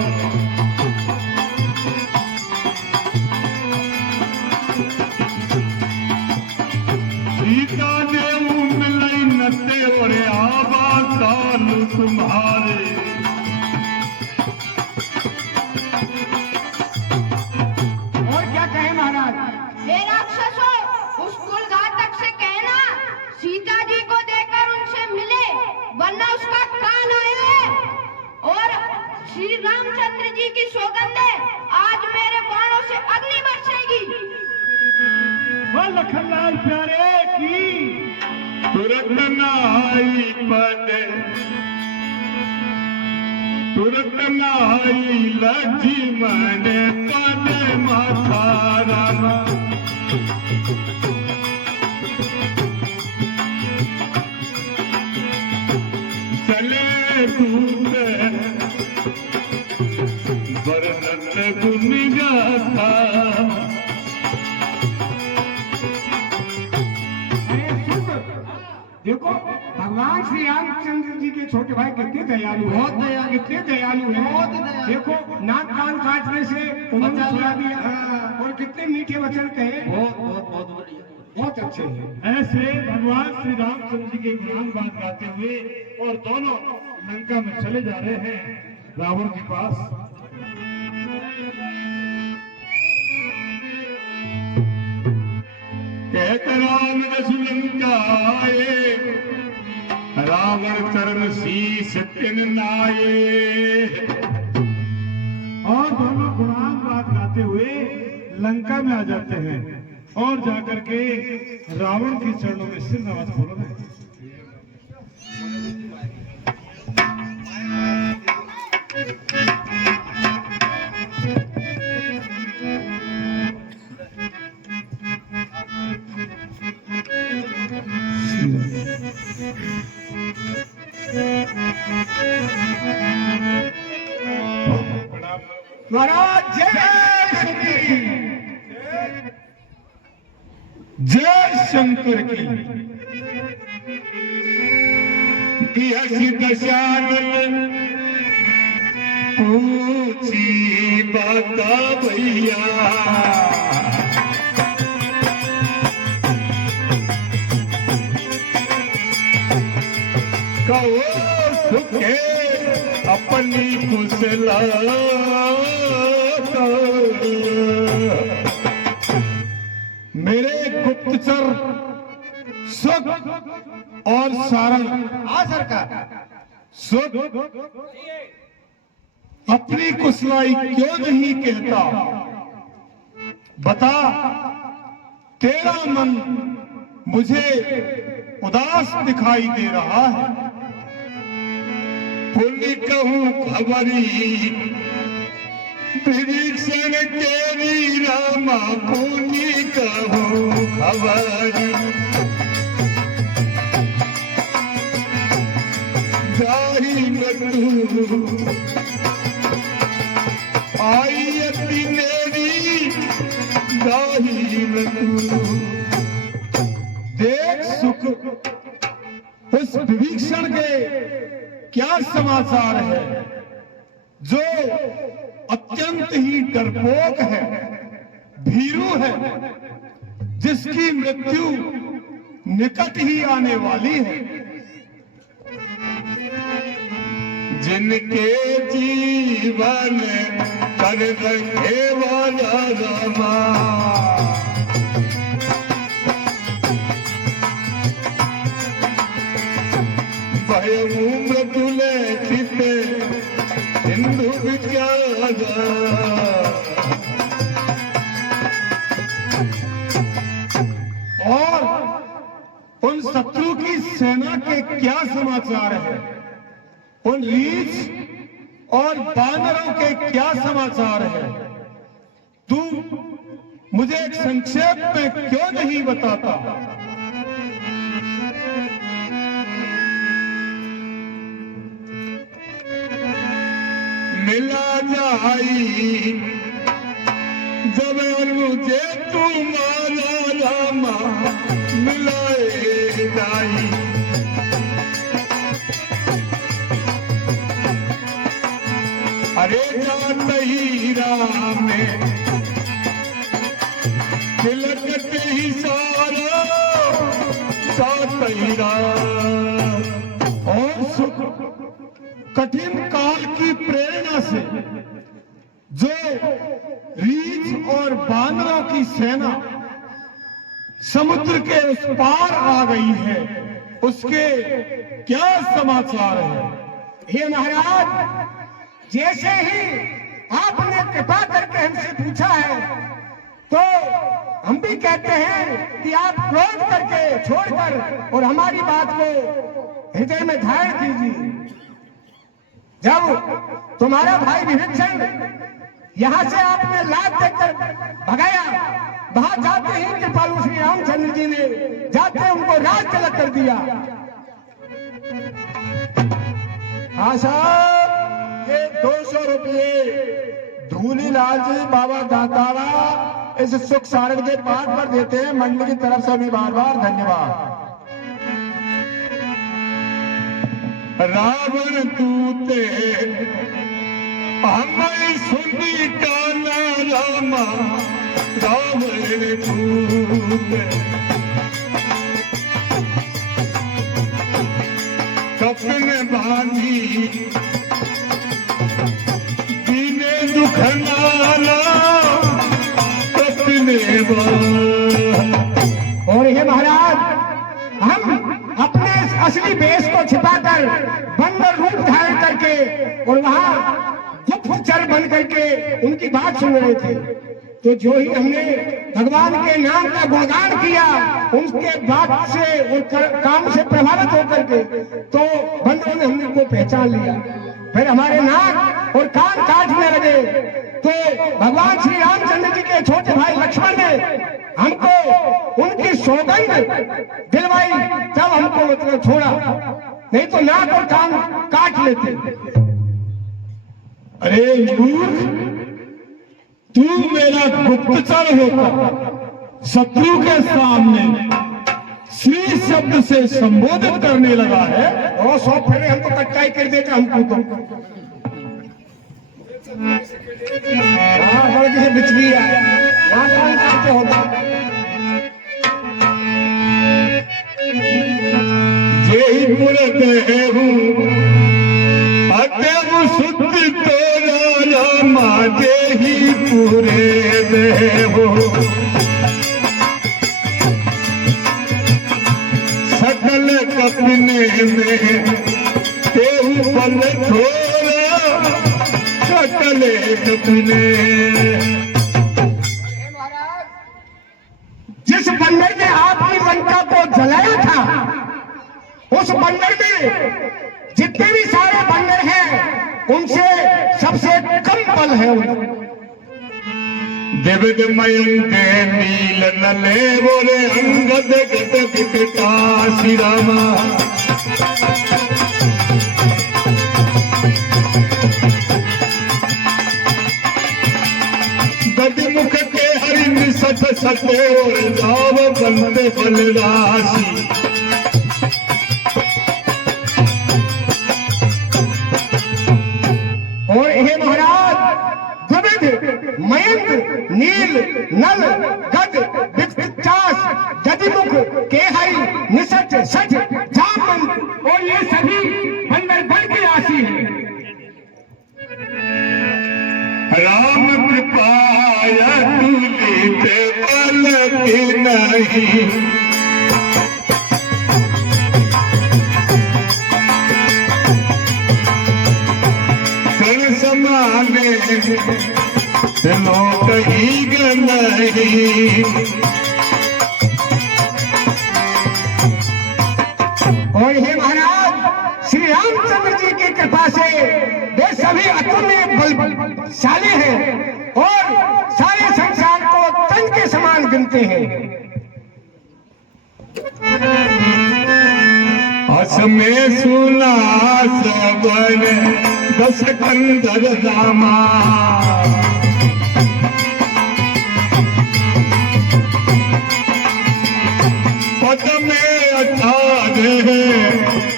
सीता देव मिलई नते और आबा काल तुम्हारे, और क्या कहे महाराज? हे राक्षसों, उस कुलघातक से कहना सीता जी को देकर उनसे मिले, वरना उसका काल आया है। और श्री रामचंद्र जी की सौगंध है, आज मेरे बाणों से अग्नि बरसेगी। वो लखनलाल प्यारे की तुरत नाई पद, तुरत नाई लक्ष्मण पद माता रामा, चले दूत वर्णन गुण गाथा, अरे सुन, देखो भगवान श्री रामचंद्र जी के छोटे भाई कितने दयालु हैं, बहुत दयालु, कितने दयालु हैं, बहुत दयालु। देखो नाक कान काटने से उन्होंने छुड़ा दिया, और कितने मीठे वचन कहे, बहुत बहुत बहुत बढ़िया, बहुत अच्छे हैं। ऐसे भगवान श्री रामचंद्र जी के गुणान बात गाते हुए और दोनों लंका में चले जा रहे हैं रावण के पास। कहत राम रसुलंका आए, रावण चरण शीस तिन नाये, और दोनों गुणान बात गाते हुए लंका में आ जाते हैं और जाकर के रावण के चरणों में सिर नवाज बोल रहे हैं। महाराज जय शंकर की। यही दशानन पूछी बता भैया, कहो सुखे अपनी कुशला, मेरे गुप्तचर सुख और सारण सुख अपनी कुशलाई क्यों नहीं कहता? बता, तेरा मन मुझे उदास दिखाई दे रहा है। पुण्य कहूं खबरी विभीषण तेरी रामा, पुण्य कहूं खबरी जाही तू आई अति मेरी, जाही तू। देख सुख, उस विभीषण के क्या समाचार है, जो अत्यंत ही डरपोक है, भीरू है, जिसकी मृत्यु निकट ही आने वाली है। जिनके जीवन कर रखे वाला रामा, भयऊ मृदुले चिते सिंधु विचारा। और उन शत्रु की सेना के क्या समाचार है, उन रीछ और बानरों के क्या समाचार है, तू मुझे एक संक्षेप में क्यों नहीं बताता? मिला जाई जब मुझे तुम्हारा रामा, मिलाए जाई। अरे जात ही राम तिलकत ही सारा, जात ही राम। और सुख कठिन काल की प्रेरणा से जो रीछ और बानरों की सेना समुद्र के उस पार आ गई है, उसके क्या समाचार है? हे महाराज, जैसे ही आपने कृपा करके हमसे पूछा है, तो हम भी कहते हैं कि आप क्रोध करके छोड़कर और हमारी बात को हृदय में धारण कीजिए। जब तुम्हारा भाई विभीषण यहाँ से आपने लाभ देकर भगाया, वहां जाते ही कृपालु श्री रामचंद्र जी ने जाते उनको राज तिलक कर दिया। हाँ साहब, ये 200 रुपये धूलीलाल जी बाबा दातारा इस सुख सारण के पाठ पर देते हैं। मंडली की तरफ से भी बार बार धन्यवाद। रावण दूते हमें सुनी काना रामा, रावण दूते कपन बानी दीने दुख नाला, कपने और ये महाराज, हम अपने इस असली वेश को छिपाकर बंदर रूप धारण करके और वहां गुप्तचर बन करके उनकी बात सुन रहे थे। तो जो ही हमने भगवान के नाम का गुणगान किया, उनके बात से और काम से प्रभावित होकर के, तो बंदरों ने हमको पहचान लिया। फिर हमारे नाक और कान काटने लगे। तो भगवान श्री रामचंद्र जी के छोटे भाई लक्ष्मण ने हमको उनकी सौगंध दिलवाई, तब हमको मतलब छोड़ा, नहीं तो नाक और कान काट लेते। अरे मूर्ख, तू मेरा गुप्तचर होकर शत्रु के सामने श्री शब्द से संबोधित करने लगा है। और सौ फेरे हमको कट्टाई कर देते हमको तो। हाँ, बड़े जैसे बिचली है, नाक कान काटते होता। यही पुरत है हूँ अतव शुद्ध तोरा रामा, ही पूरे देहो सकल कपने में तेहु बल थोड़ा, सकल कपने। जिस बंदर ने आपकी लंका को जलाया था, उस बंदर में जितने भी सारे बंदर हैं उनसे सबसे कम बल है। दिव्य मयंते नील नले बोले अंगद गद पिता श्री रामा, गजमुख के हरिण सत सते और राव बंदे बलराशि। और हे महाराज, द्विविध मयंक नील नल गद विकटास गजमुख केहरी निसट सठ जामवंत, और ये सभी बंदर बल की राशि है। राम कृपाया तुलित बल की नहीं, कण समाने लोक ही नहीं। और हे महाराज, श्री रामचंद्र जी की कृपा से वे सभी अतुल्य बलशाली हैं और सारे संसार को तन के समान गिनते हैं। असमें सुना सबन दस कंदर रामा, पद में 18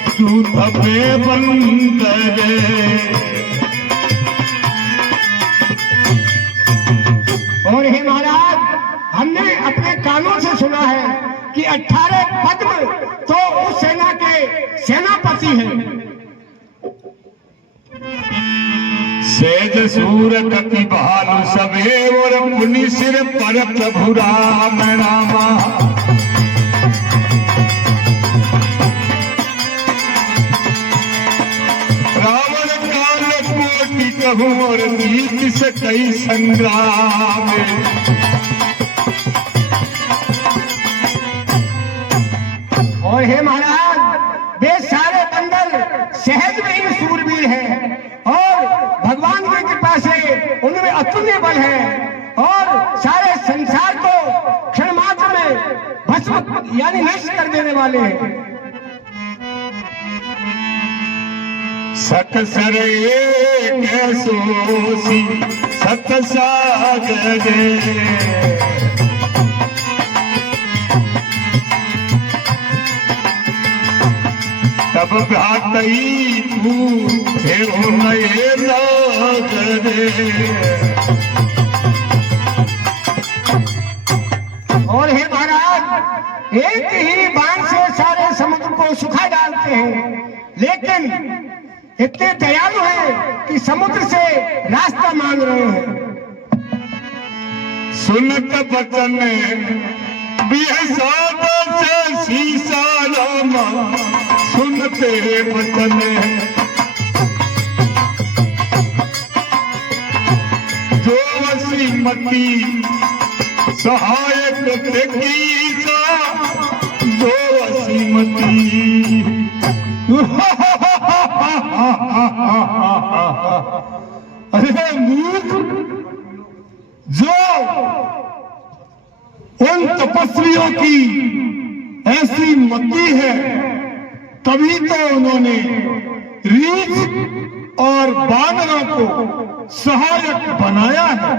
चूथ में बंदर। और हे महाराज, हमने अपने कानों से सुना है कि 18 पद्म तो उस सेना के सेनापति हैं। सेज सूर कति भालु सबे और मुनि सिर पर प्रभु राम रामा, रावण काल कोटि कहूँ और नीति से कई संग्राम। और हे महाराज, वे सारे बंदर सहज में ही सूरवीर हैं और भगवान की कृपा से उनमें अतुल्य बल है और सारे संसार को क्षण मात्र में भस्म यानी नष्ट कर देने वाले हैं। सकसर एक सोसी सत सागरे, तब भ्रातई तू थे नए नागरे। और हे महाराज, एक ही बाण से सारे समुद्र को सुखा डालते हैं, लेकिन इतने दयालु हैं कि समुद्र से रास्ता मांग रहे हैं। सुनत बचन बिहसाद से सीसा रामा, सुनते बचन जो वसीमती सहायक देखीसा, जो वसीमती। अरे मूर्ख, उन तपस्वियों की ऐसी मति है, तभी तो उन्होंने रीछ और बानरों को सहायक बनाया है।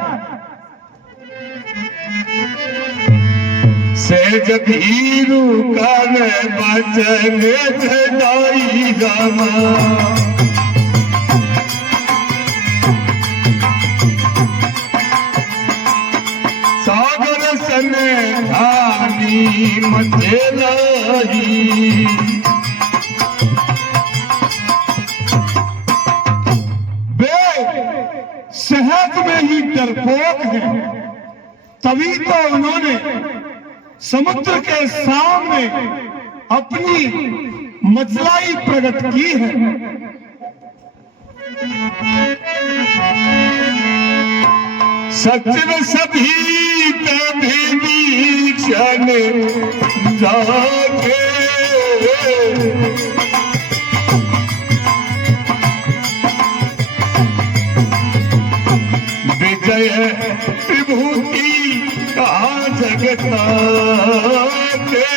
सहज भीरू कर बचन छदाई रामा, सागर सन धानी मथे लाई, वे सहज में ही डरपोक है, तभी तो उन्होंने समुद्र के सामने अपनी मचलाई प्रकट की है। सचिव सभी विभीषण जागे, विजय विभूति कहा जगता के,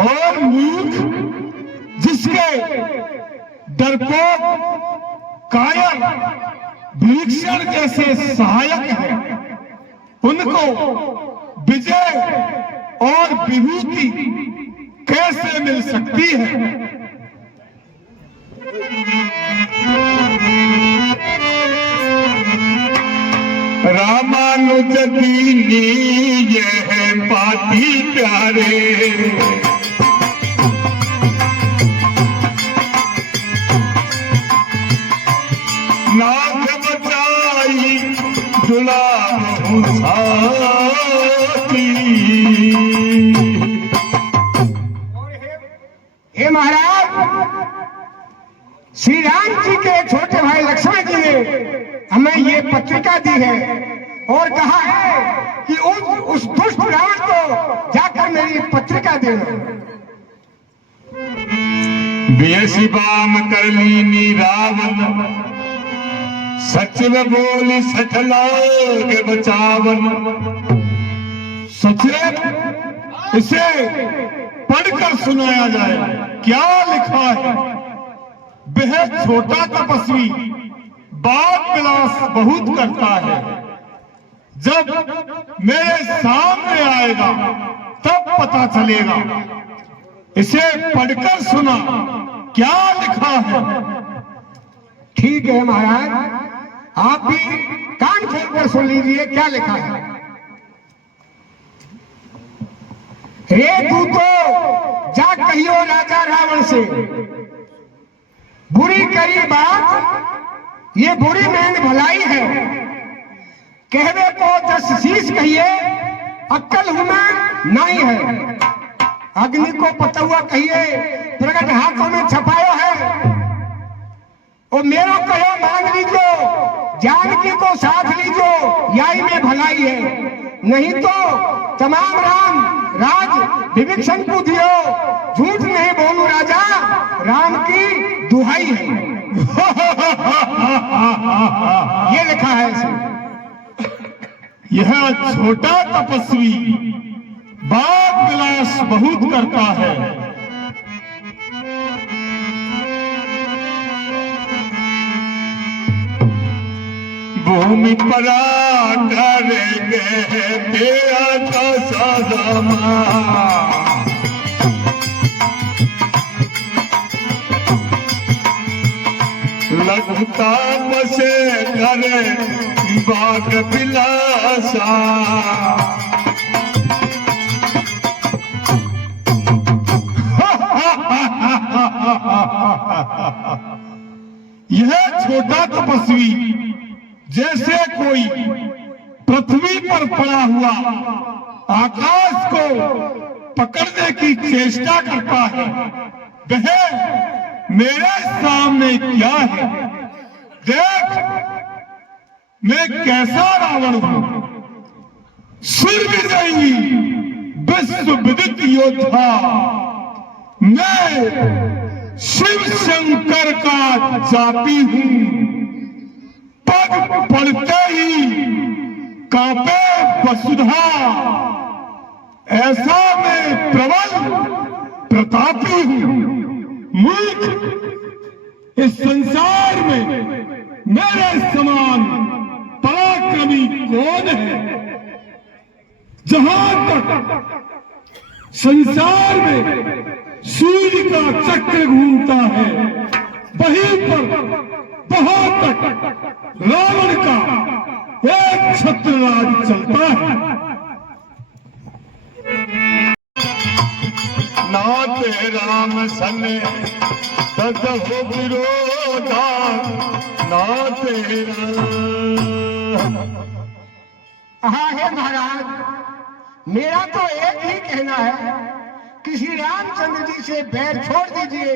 और मूर्ख जिसके डरपोक कायर विभीषण जैसे सहायक हैं, उनको विजय और विभूति कैसे मिल सकती है। रामानुज दीनी यह पाती प्यारे, नाथ बचाई दुलारू साथी। हे महाराज, श्री राम जी के छोटे भाई लक्ष्मण जी ने हमें ये पत्रिका दी है और कहा है कि उस दुष्ट रावण को जाकर मेरी पत्रिका देना। बेसी बाम कर लीनी रावण, सच में बोली सठला के बचावन। सचेत इसे पढ़कर सुनाया जाए, क्या लिखा है। बेहद छोटा तपस्वी बात विलास बहुत करता है, जब मेरे सामने आएगा तब पता चलेगा। इसे पढ़कर सुना, क्या लिखा है। ठीक है महाराज, आप भी कान खोलकर सुन लीजिए क्या लिखा है। हे दूतो, जा कहियो राजा रावण से, बुरी करी बात ये बुरी मैंने भलाई है। कहवे को 10 शीश कहिए, अक्कल हूं मैं नहीं है। अग्नि को पतुआ कहिए, प्रगट हाथों में छपायो है। और मेरो कहो मांग लीजो, जानकी को साथ लीजो, याई में भलाई है। नहीं तो तमाम राम राज विभीषण को दियो, झूठ नहीं बोलू राजा, राम की दुहाई है। ये लिखा है इसमें। यह छोटा तपस्वी बात विलास बहुत करता है। भूमि परा करेंगे तेरा का सदमा, लगता बसे करे बाग बिलासा। यह छोटा तपस्वी जैसे कोई पृथ्वी पर पड़ा हुआ आकाश को पकड़ने की चेष्टा करता है। वह मेरे सामने क्या है, देख मैं कैसा रावण हूं। सुर विजयी विश्व विदित योद्धा मैं शिव शंकर का जाति हूं। पग पड़ते ही कांपे वसुधा, ऐसा मैं प्रबल प्रतापी हूं। मूर्ख, इस संसार में मेरे समान पराक्रमी कौन है? जहां तक संसार में सूर्य का चक्र घूमता है, वहीं पर बहुत तक रावण का एक छत्रराज चलता है। नाते राम सने तद हो विरोधा, नाते राम। हाँ है महाराज, मेरा तो एक ही कहना है कि श्री रामचंद्र जी से बैर छोड़ दीजिए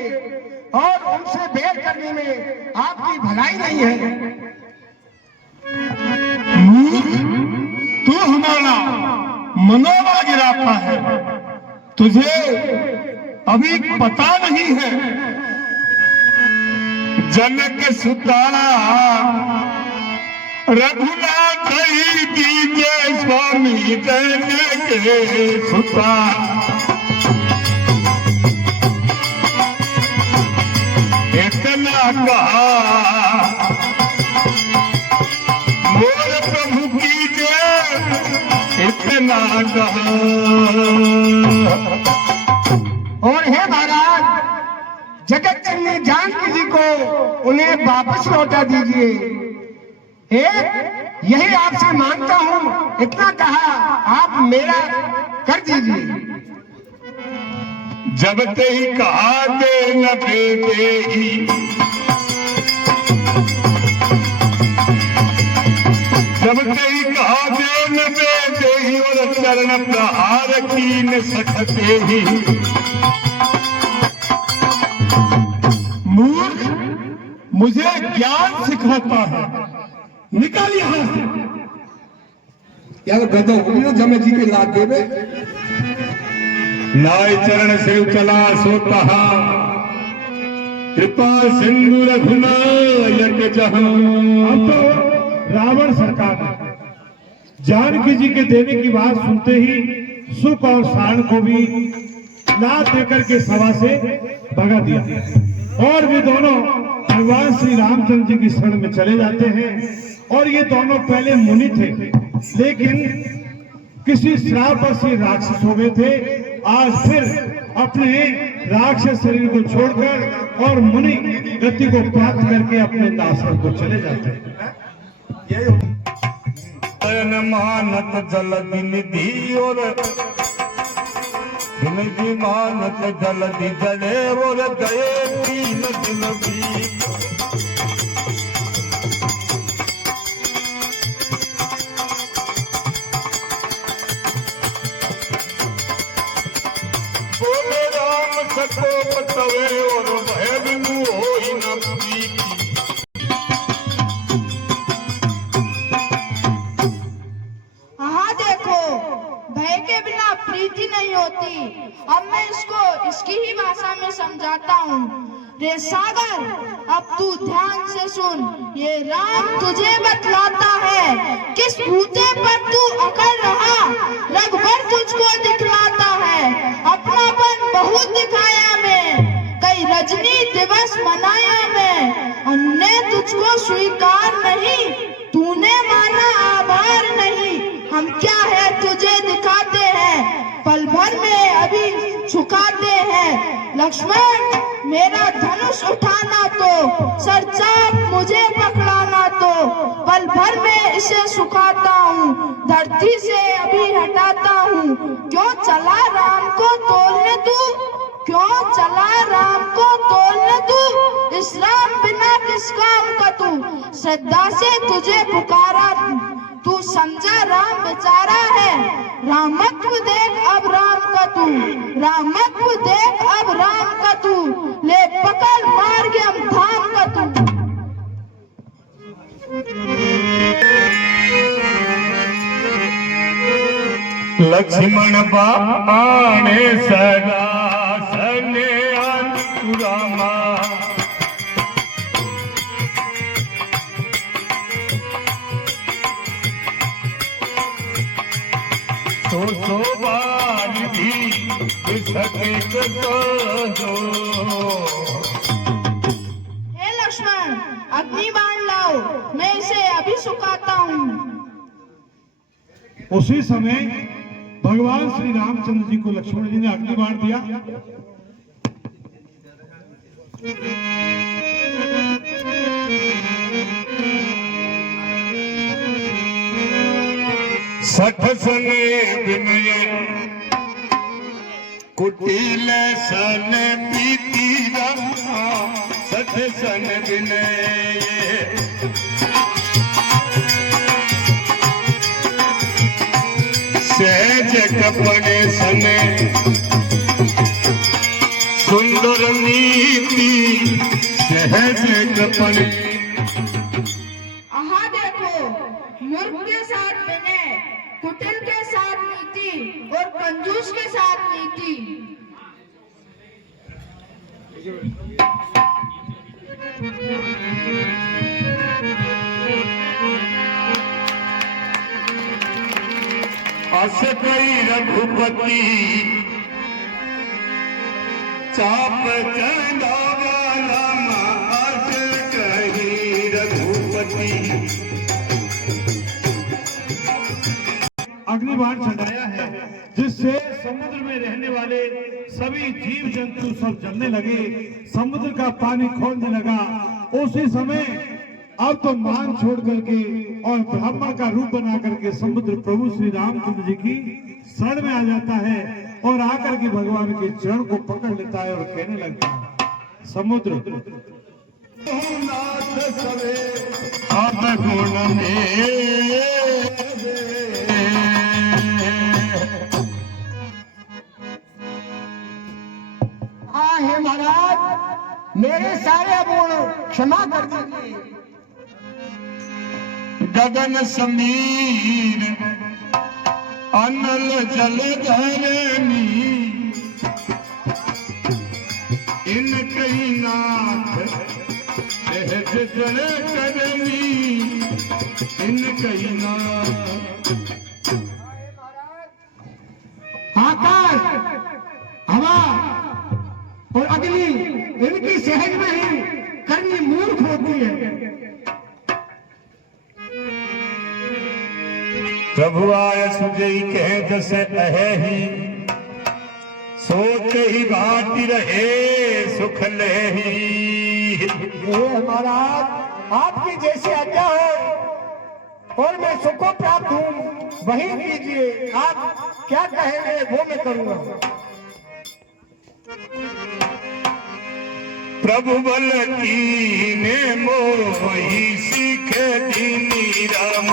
और उनसे बैर करने में आपकी भलाई नहीं है। तू हमारा मनोबल गिराता है। तुझे अभी पता नहीं है, जनक सुता रघुनाथ दीजिए स्वामी जनक सुता। इतना कहा मोर प्रभु कीजिए, इतना कहा। और हे महाराज, जगत जननी जानकी जी को उन्हें वापस लौटा दीजिए। यही आपसे मांगता हूं, इतना कहा आप मेरा कर दीजिए। जब ते ही कहा दे न दे ही, जब ते ही कहा दे न दे ही, और चरण प्रहार की न सकते ही। मूर्ख, मुझे ज्ञान सिखाता है, निकाल यहां से। यार गदो हुई जमे जी के लाद देवे। नाय चरण से चला सोता, कृपा सिंधु रघुनायक जहां। अब तो रावण सरकार ने जानकी जी के देने की बात सुनते ही सुख और शान को भी लात देकर के सभा से भगा दिया और वे दोनों भगवान श्री रामचंद्र जी की शरण में चले जाते हैं। और ये दोनों पहले मुनि थे, लेकिन किसी श्राप से राक्षस हो गए थे। आज फिर अपने राक्षस शरीर को छोड़कर और मुनि गति को प्राप्त करके अपने आश्रम को चले जाते हैं। मानत जलदि निधि और निधि मानत जलदि जले, और गए तीन दिन भी। बोले राम सको पतवे, और भय बिनु होई न प्रीति। हाँ देखो, भय के बिना प्रीति नहीं होती। अब मैं इसको इसकी ही भाषा में समझाता हूँ। रे सागर, अब तू ध्यान से सुन, ये राम तुझे बतलाता है किस बूते पर तू अकड़ रहा। रघुबर तुझको दिखलाता है, अपनापन बहुत दिखाया मैं, कई रजनी दिवस मनाया मैं। हमने तुझको स्वीकार नहीं, तूने माना आभार नहीं। हम क्या है तुझे दिखाते हैं, पल भर में अभी झुकाते हैं। लक्ष्मण, मेरा धनुष उठाना तो, सरचाप मुझे पकड़ाना तो, पल भर में इसे सुखाता हूँ, धरती से अभी हटाता हूँ। क्यों चला राम को तोलने तू, क्यों चला राम को तोलने तू, इस राम बिना किस काम का तू। श्रद्धा से तुझे पुकारा, तू समझा राम बेचारा है। रामत्व देख अब राम का तू, रामत्व देख अब राम का तू, ले पकड़ मार के हम धाम का तू। लक्ष्मण बाणे सदा सने रामा। तो सोबान भी सके तो हे लक्ष्मण, अग्नि बाण लाओ, मैं इसे अभी सुखाता हूँ। उसी समय भगवान श्री रामचंद्र जी को लक्ष्मण जी ने अग्नि बाण दिया। सठ सने विनय कुटिल सन पीती रहा, सठ सन विनय सहज कपड़े सने सुंदर नीति सहज कपड़े। आहा देखो, मूर्ख के साथ विनय, कुटिल के साथ नीति और कंजूस के साथ नीति। अस कई रघुपति चाप चंदावाला, अस कई रघुपति। अग्निबाण चढ़ाया है, जिससे समुद्र में रहने वाले सभी जीव जंतु सब जलने लगे, समुद्र का पानी खोलने लगा। उसी समय अब तो मान छोड़ करके और ब्राह्मण का रूप बना करके समुद्र प्रभु श्री रामचंद्र जी की शरण में आ जाता है और आकर के भगवान के चरण को पकड़ लेता है और कहने लगता है, समुद्र नाथ सवे अब गुण में हे महाराज, मेरे सारे गुण क्षमा कर दीजिए। गगन समीर अनल जल धरनी, इन कई नाथ सहज जल करनी, इन कई नाथ। आकाश, हवा और अग्नि इनकी सहज में ही करनी मूर्ख होती है। प्रभु आय सुजई कह जस अहि, सोच ही बाटी रहे सुख लेहि। महाराज, आपकी जैसी आज्ञा हो और मैं सुख को प्राप्त हूँ वही कीजिए। आप क्या कहेंगे वो मैं करूँगा। प्रभु बल कीने मोहि सीख दीनी राम,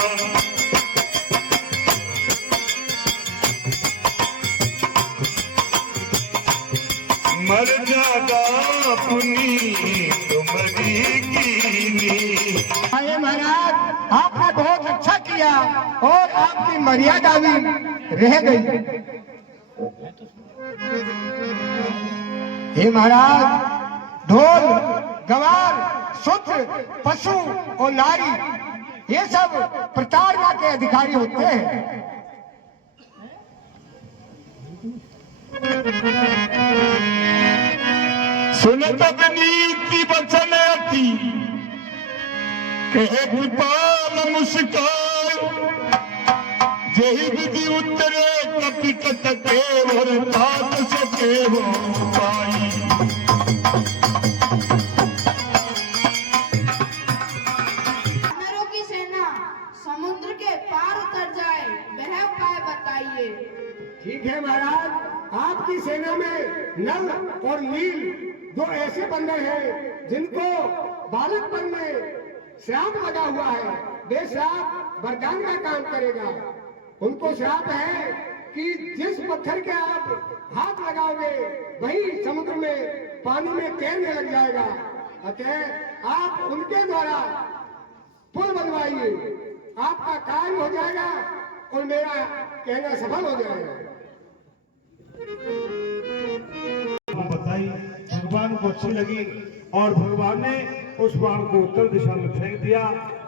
मर जागा अपनी तुम्हारी कीनी। अरे महाराज, आपने बहुत अच्छा किया और आपकी मर्यादा भी रह गई। हे महाराज, ढोल, गवार, सूत्र, पशु और नारी ये सब प्रताड़ना के अधिकारी होते हैं। सुनत नीति बचन अति, कहे कृपाल मुस्कान, जही विधि उत्तरे कपित तके और तात सके हो पाई। वानरों की सेना समुद्र के पार उतर जाए, वह उपाय बताइए। ठीक है महाराज, आपकी सेना में नल और नील दो ऐसे बंदर हैं जिनको बालकपन में श्राप लगा हुआ है। वे श्राप वरदान का काम करेगा। उनको श्राप है कि जिस पत्थर के आप हाथ लगाओगे वही समुद्र में पानी में तैरने लग जाएगा। अतः आप उनके द्वारा पुल बनवाइए, आपका काम हो जाएगा और मेरा कहना सफल हो जाएगा। बताई, भगवान को अच्छी लगी और भगवान ने उस बाण को उत्तर दिशा में फेंक दिया।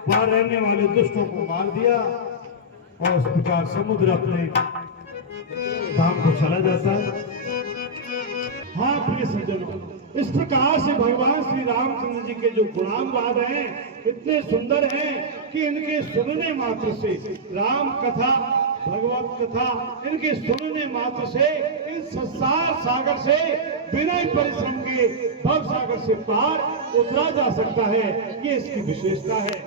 वहां रहने वाले दुष्टों को मार दिया और उस प्रकार समुद्र अपने काम को चला जाता है। हाँ प्रिय सज्जनों, इस प्रकार से भगवान श्री रामचंद्र जी के जो गुणानुवाद हैं इतने सुंदर हैं कि इनके सुनने मात्र से राम कथा, भगवत कथा, इनके सुनने मात्र से इस संसार सागर से बिना ही परिश्रम के भव सागर से पार उतरा जा सकता है। ये इसकी विशेषता है।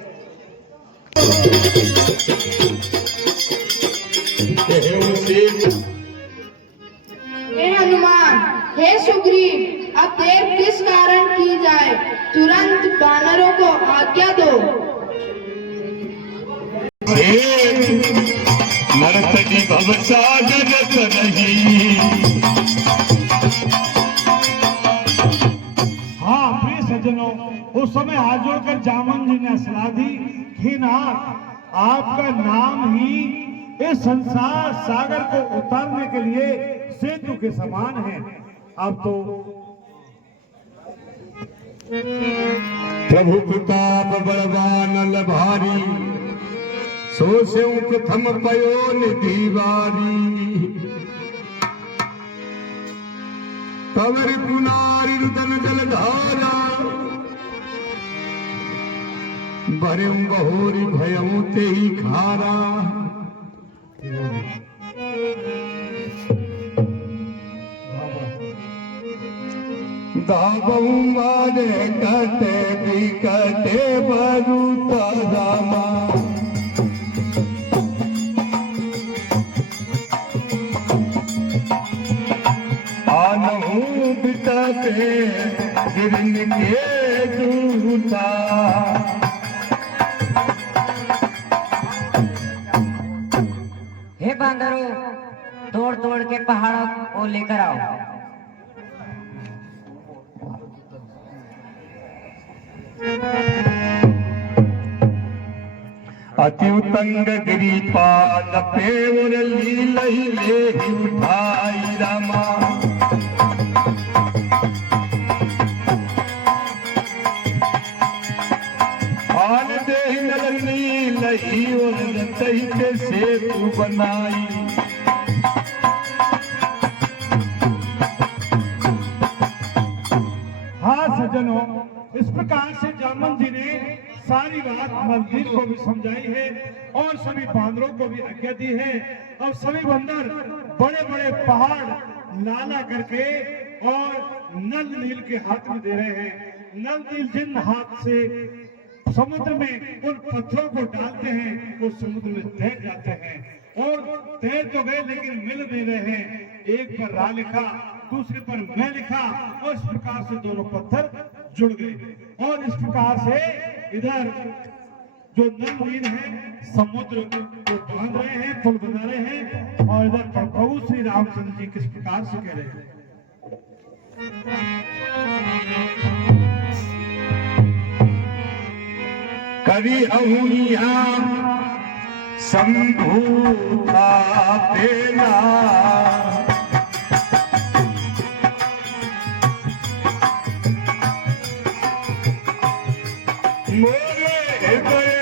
हे हनुमान, हे सुग्रीव, अब देर किस कारण की जाए, तुरंत वानरों को आज्ञा दो। नरतनि भवसागर तरही। हाँ प्रिय सज्जनों, उस समय हाथ जोड़कर जामन जी ने सलाह दी कि नाथ, आपका नाम ही इस संसार सागर को उतारने के लिए सेतु के समान है। अब तो प्रभु प्रताप बलवान भारी, सो से प्रथम पयो निधिवारी। कवर पुनारी रुदन जलधारा, भरऊ बहोरी भयऊ ते ही खारा। दाबऊ मारे कटे भी कटे बरूता रामा। आनहू बिताते गिरन के झूठा। हे बांदरों, तोड़ तोड़ के पहाड़ों को लेकर आओ। अति उतंग गिरिपाल पेवर लीलहि लेहि उठाई रामा। आन देहि नल लीलहि और रतहि के सेतु बनाई। हाँ सज्जनों, इस प्रकार से जामन जी ने सारी बात मंदिर को भी समझाई है और सभी बांदरों को भी आज्ञा दी है। अब सभी बंदर बड़े बड़े पहाड़ लाला करके और नल नील के हाथ में दे रहे हैं। नल नील जिन हाथ से समुद्र में उन पत्थरों को डालते हैं वो समुद्र में तैर जाते हैं। और तैर तो गए लेकिन मिल नहीं रहे हैं। एक पर रा लिखा, दूसरे पर मैं लिखा और इस प्रकार से दोनों पत्थर जुड़ गए। और इस प्रकार से इधर जो नल नील है समुद्र को बांध रहे हैं, पुल बना रहे हैं। और इधर प्रभु श्री रामचंद्र जी किस प्रकार से कह रहे हैं। करी अहुनिया शंभु का देना। मोरे गए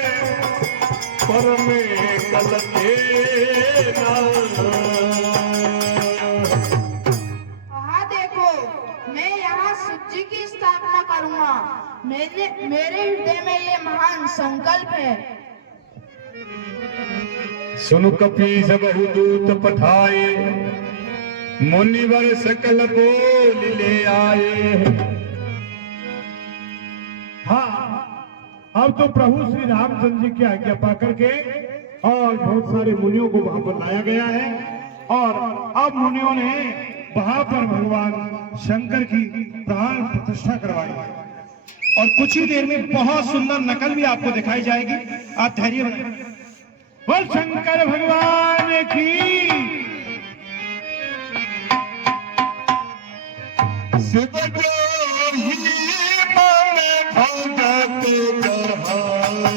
पर में कल देना। हाँ देखो, मैं यहाँ शिव जी की स्थापना करूँगा। मेरे हृदय में ये महान संकल्प है। सुन कपीस बहुदूत पठाए, मुनिवर सकल बोल ले आए। हाँ, अब तो प्रभु श्री रामचंद्र जी की आज्ञा पा करके और बहुत सारे मुनियों को वहां पर लाया गया है। और अब मुनियों ने वहां पर भगवान शंकर की प्राण प्रतिष्ठा करवाई है। और कुछ ही देर में बहुत सुंदर नकल भी आपको दिखाई जाएगी। आप धैर्य बनाइए। बोल शंकर भगवान की। शिव जो ही मन भगत जहाना।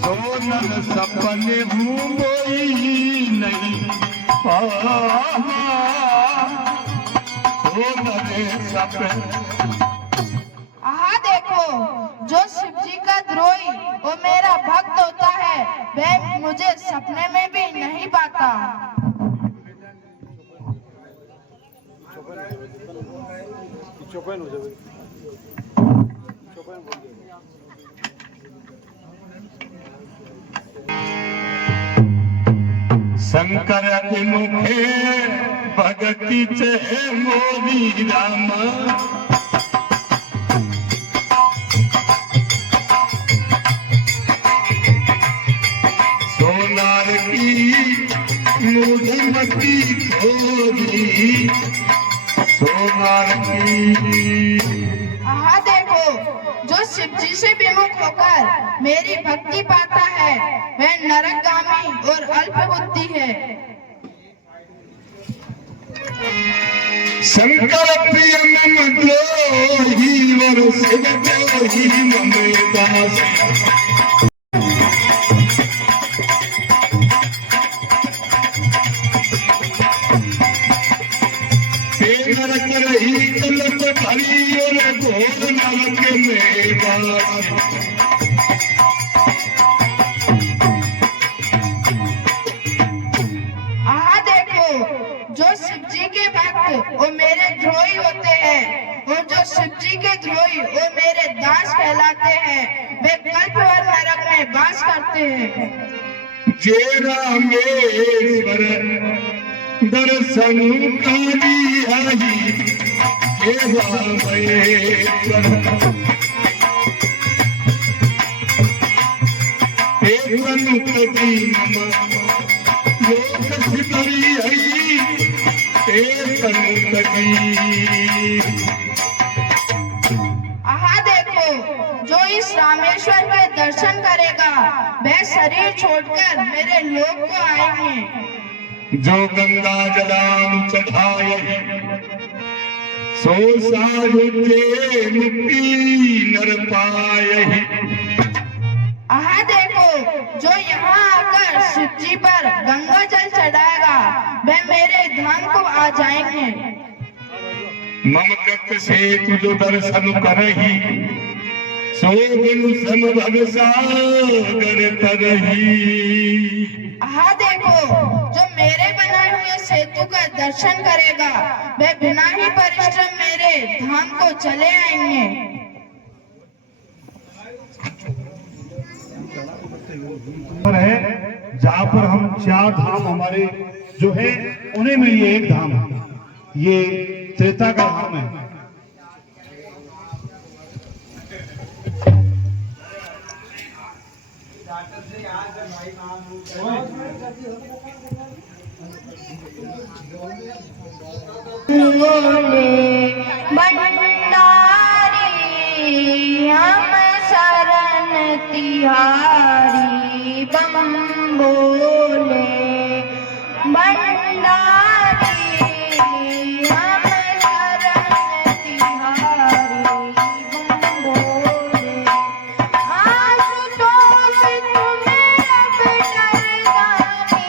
सोनर सपने घूमोई नहीं पाना। हो नरेश आहा देखो, जो शिव जी का द्रोही वो मेरा भक्त होता है, वह मुझे सपने में भी नहीं पाता। शंकर के मुखे भगति चे मोरी राम सोनार की मूढ़मती खोरी सोनार की। आहा देखो, जो शिव जी से विमुख होकर मेरी भक्ति पाता है, वह नरकगामी और अल्प बुद्धि है। शंकर प्रिय मम द्रोही वर शिव द्रोही मम दास नरक रही तलक भरी और घोर नरक में वास। आहा देखो, जो शिव जी के भक्त वो मेरे द्रोही होते हैं, और जो शिव जी के द्रोही वो मेरे दास कहलाते हैं, वे कल्पवर नरक में वास करते हैं। जय रामेश्वर दर्शन कारी आई हे रामेश्वर हे तनुपति मम योग सिद्धि आई हे तनुपति। आहा देखो, जो इस रामेश्वर के दर्शन करेगा वह शरीर छोड़कर मेरे लोक को आएंगे। जो गंगा जलाम चढ़ाए सो सायुज्य मुक्ति नर पाए। आहा देखो, जो यहाँ आकर शिव जी पर गंगा जल चढ़ाएगा वह मेरे धाम को आ जाएंगे। ममकत से तुझो दर्शन करही सो गुण समभव सागर तरही। आहा देखो, जो मेरे बनाए हुए सेतु का दर्शन करेगा वह बिना ही परिश्रम मेरे धाम को चले आएंगे। है जहाँ पर हम 4 धाम हमारे जो है उन्हीं में ये एक धाम है, ये त्रेता का धाम है। भंडारी हम शरण तिहारी बम बोले। भंडारी हम शरण तिहारी बम बोले। आशुतोष तुम्हें अब डरदानी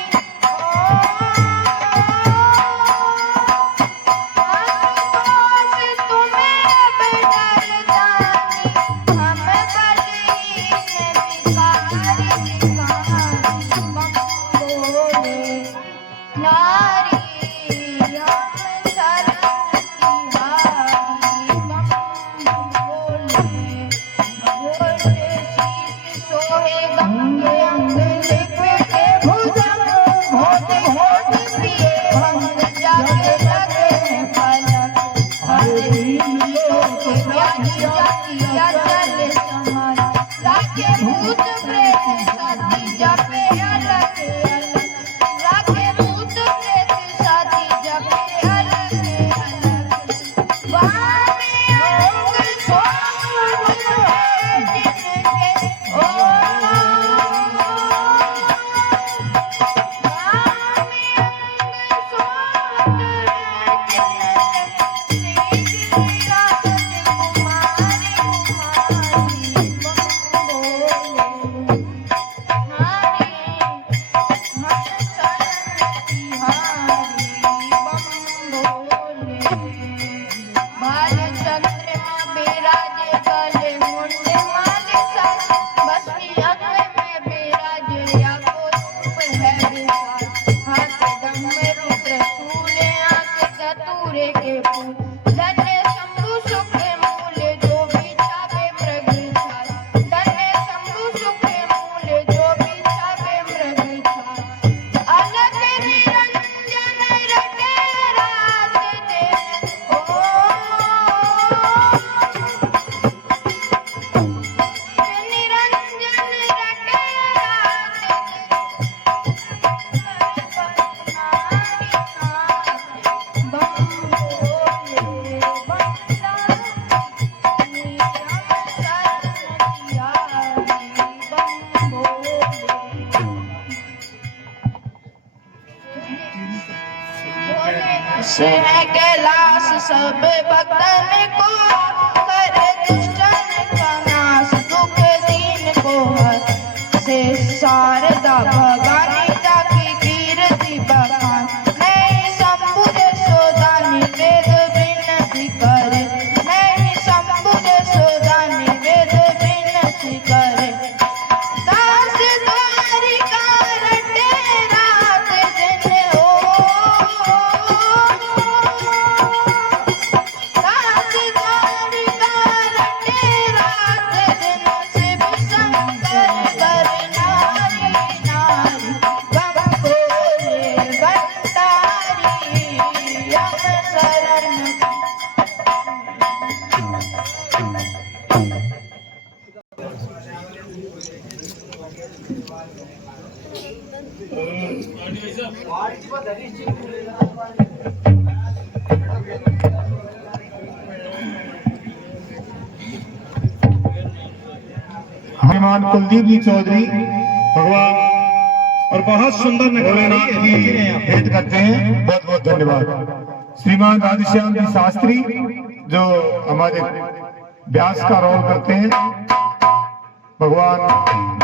भूत प्रेत साथी जपे अलग अलग, राखे भूत प्रेत साथी जपे अलग अलग। वामे अंग सोम है जिनके वामे अंग सोम है जिनके श्री गिरिराज कुमारी कुमारी बम बोले। धन्य शंभु सुख मूल जो बिछावे मृग छाल। धन्य शंभु सुख मूल जो बिछावे मृग छाल। अलग निरंजन रटे रात दिन ओ निरंजन रटे से है कैलाश सब भक्तन को करे दुष्टन का नाश दुख दीन को से शारदा भवानी जाकी कीर्ति बखान नहीं शंभु सोदानी वेद विनती करे नहीं शंभु सोदानी वेद विनती करे दास द्वारिका रटे रात दिन ओ दास द्वारिका रटे रात दिन शिव शंकर बर नारी नारी गम भोले भंडारी यम शरण श्रीमान कुलदीप जी चौधरी भगवान और बहुत सुंदर भोलेनाथ की भेंट करते हैं। बहुत बहुत धन्यवाद। श्रीमान राधेश्याम जी शास्त्री जो हमारे व्यास का रोल करते हैं, भगवान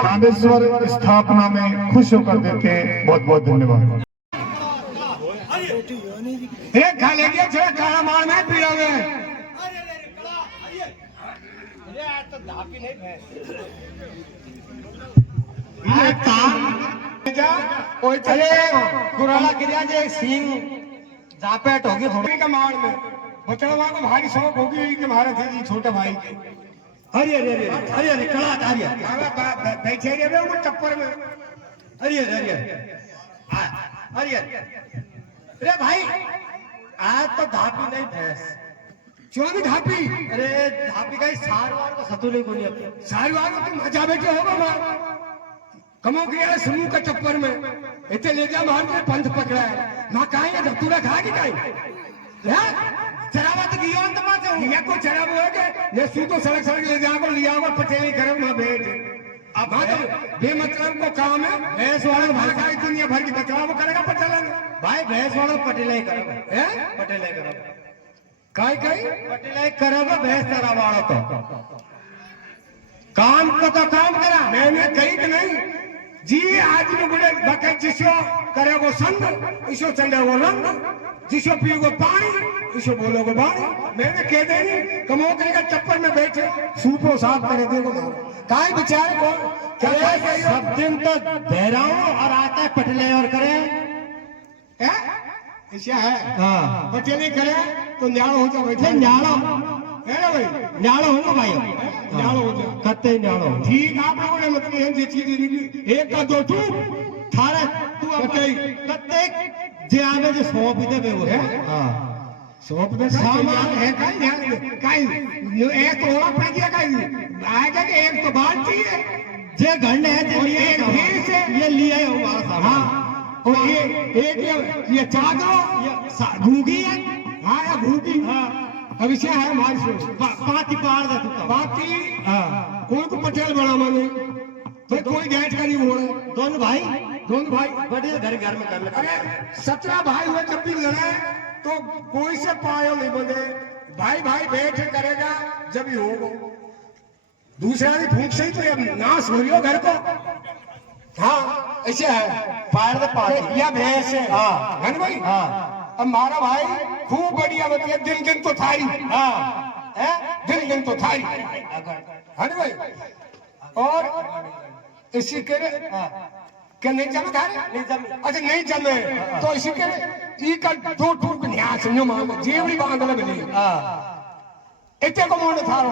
रामेश्वर स्थापना में खुश होकर देते हैं। बहुत बहुत धन्यवाद। एक खा लेंगे थोड़ा काला मार में पीड़ा में कुराला गिरिया जे सिंह जापेट होगी थोड़ी का मार में बचड़वा को भारी शौक होगी कि महाराज थे जी छोटे भाई के अरे अरे अरे अरे अरे कला तारिया बैठे रहे वो टप्पर में अरे अरे अरे अरे भाई आज तो धापी नहीं भैंस चौनी ढापी अरे धापी का सारवार को सतुले को नहीं सारवार को तुम मजा बैठे होगा मार कमो गया समूह का टप्पर में इतने ले जा मार के पंथ पकड़ा है माँ कहाँ है धतूरा खा के कहीं चरावा तो गियो अंत माँ से या को चराव हो के ये सू तो सड़क सड़क ले जाओ लिया होगा पटेली करो माँ बैठ अब हाँ तो बेमतलब को काम है भैंस वाला भाषा दुनिया भर की बचाव करेगा पटेला भाई भैंस वाला पटेला ही करोगे पटेला ही करोगे काई काई पटेला ही करोगे भैंस तेरा वाला तो काम को तो काम करा मैंने कही कि नहीं जी आज में बड़े बके जिसो करे वो संग इसो चंडे वो रंग जिसो पियो वो पानी इसो बोलो वो बाणी मैंने कह दे नहीं कमो करेगा चप्पल में बैठे सूपो साफ करे देखो काई बेचारे को क्या सब दिन तो बहराओ और आता है पटेले और करे ऐसा है हाँ पटेली करे तो न्यालो हो जाओ बैठे न्यालो है ना भाई न्यालो होगा भाई न्यालो हो जाओ कत्ते न्यालो ठीक आप लोगों ने मतलब ये चीज एक का दो तू थारे तू कत्ते जे आवे जो सौंप दे बे वो हां सौंप दे सामान है काई ध्यान काई एक तो ओला पड़ गया काई आएगा कि एक तो बाल्टी है जे घंटे है जे लिए एक फिर से ये लिए हो हमारा सामान हाँ और ये एक ये चादर ये घूगी है हाँ या घूगी हाँ अब इसे है हमारी सोच पाती पार दे तू बाकी हां कोई को पटेल बना माने भाई कोई गैस का नहीं हो रहा दोनों भाई बड़े घर में कर ले अरे 17 भाई हुए जब भी लड़े तो कोई से पायो नहीं बंधे भाई भाई बैठ करेगा जब ही होगा दूसरा भी फूंक से ही तो ये नाश हो रही हो घर को हाँ ऐसे है पार दे पाती या भैंस है हां है ना भाई हां अब हमारा भाई खूब बढ़िया बताइए दिन दिन तो थारी हां है दिन दिन तो थारी है ना भाई और इसी के क्या नहीं जमे था? नहीं जमे। अच्छा नहीं जमे तो इसी के ई का दो टूक न्यास न्यो मांग जीवड़ी बांध ले मिली इतने को मोड़ थारो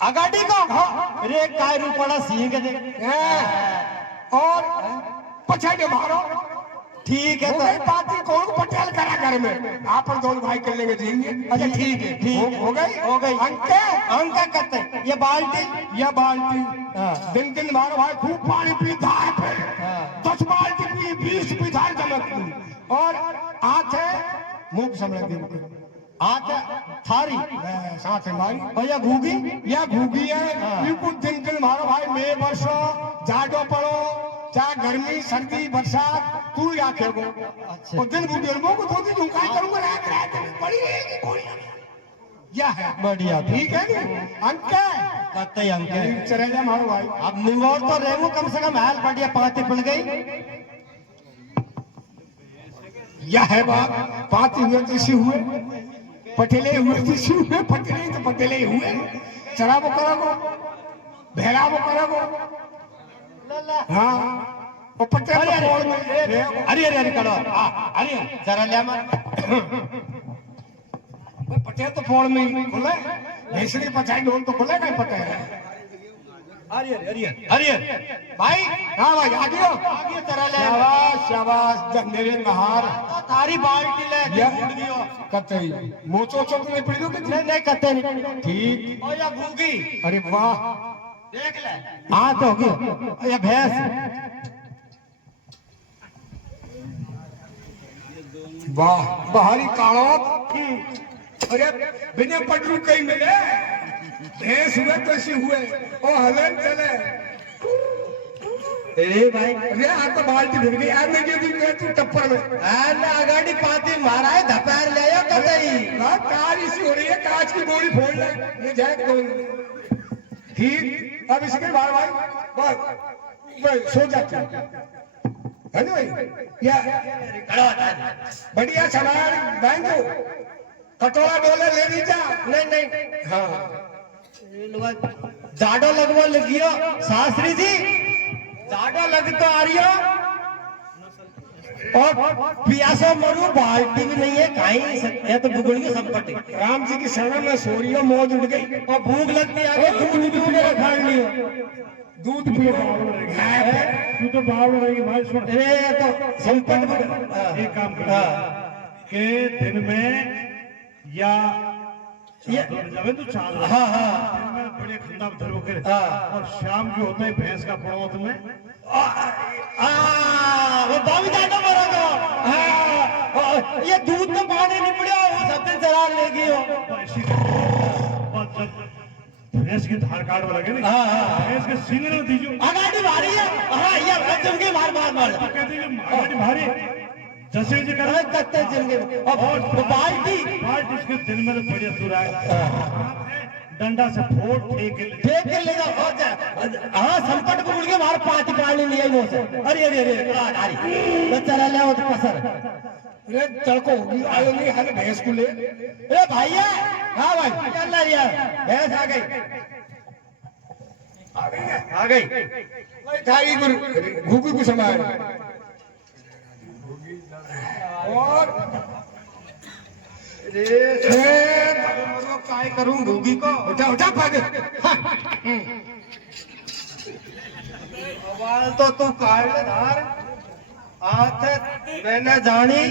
अगाड़ी को रे काय रूपड़ा सिंह दे और पछाड़े मारो ठीक है तो पार्टी कौन पटेल करा घर में आप दोनों भाई कर लेंगे जीएंगे। अच्छा ठीक है ठीक हो गई अंक अंक करते ये बाल्टी दिन दिन मारो भाई खूब पानी पीता है 10 बाल्टी पी 20 पी धार चमक और हाथ है मुंह समझ दी हाथ थारी साथ है भाई भैया घूगी या भूगी है बिल्कुल दिन दिन मारो भाई मई वर्षो जाडो पड़ो चाहे गर्मी सर्दी बरसात तू ही आखेगो अच्छा। और दिन भूगी को दो दिन झुकाई करूंगा रात रात में बड़ी रहेगी कोई या है बढ़िया ठीक है नी अंक कत्ते अंक चले जा मारो भाई अब निमोर तो रेंगू कम से कम हाल बढ़िया पाती पड़ गई या है बात पाती हुए कृषि हुए पटेले हुए कृषि हुए पटेले तो पटेले हुए चराबो करोगो भेड़ाबो करोगो हाँ और पटेल अरे अरे अरे करो अरे जरा ले पटेल तो फोड़ में ही खुले भैंसड़ी पचाई ढोल तो खुले नहीं पटेल अरे अरे अरे अरे भाई हाँ भाई आगे तरह ले शाबाश शाबाश मेरे नहार थारी बाल्टी ले कतई मोचो चोक नहीं पड़ी कि नहीं नहीं कत्ते नहीं ठीक और या भूगी अरे वाह देख ले हाँ तो होगी ये भैंस वाह बाहरी काड़ोत अरे बिना पटरू कहीं मिले भैंस हुए तो ऐसे हुए ओ हलन चले अरे भाई अरे आ तो बाल्टी भर गई यार मैं भी गया तू टप्पर में ना अगाड़ी पाती मारा है धपार ले आयो कतई हां कार इसी हो रही है कांच की बोरी फोड़ ले ये जाए कोई ठीक अब इसके बाद भाई बस सो जाते है ना भाई या बढ़िया सवाल बैंको कटोरा डोले ले लीजा नहीं नहीं हाँ जाडो लगवा लगियो शास्त्री जी जाडो लग तो आ रही हो और पियासो मरू बाल्टी भी नहीं है कहीं है तो बुगड़ की संपत्ति राम जी की शरण में सो रही हो मौज उठ गई और भूख लगती है दूध भी उन्हें खाड़ लियो दूध पियो तू तो बावड़ रहेगी भाई सुन अरे तो संपत्ति एक काम कर के दिन में या जब तू चाल हाँ हाँ दिन में बड़े खंदा धरो कर हाँ। और शाम को होता है भैंस का पड़ो तुम्हें वो बावी दादा मरो तो हाँ ये दूध तो पानी नहीं पड़ा वो सब दिन चरा लेगी हो ऐसी और जब भैंस की धार काट लगे ना हाँ हाँ भैंस के सींग ना दीजिए अगाड़ी भारी है हाँ ये जम के मार मार मार कहते हैं कि आगे भारी जैसे जी कर कत्ते जम के और बाल्टी बाल्टी इसके दिन में तो बढ़िया सुरा है डंडा से फोड़ फेंक देख के ले जाओ और जा हाँ संकट को मुड़ के मार पाती पानी लिया ही से अरे अरे अरे अरे तो चला ले वो तो कसर अरे तड़को होगी आयो नहीं हर भैंस को ले अरे भैया हाँ भाई अल्लाह यार भैंस आ गई आ गई थाई घुगु को समार और काय करूं घूगी को उठा उठा भाग सवाल तो तू काल धार आत मैंने जानी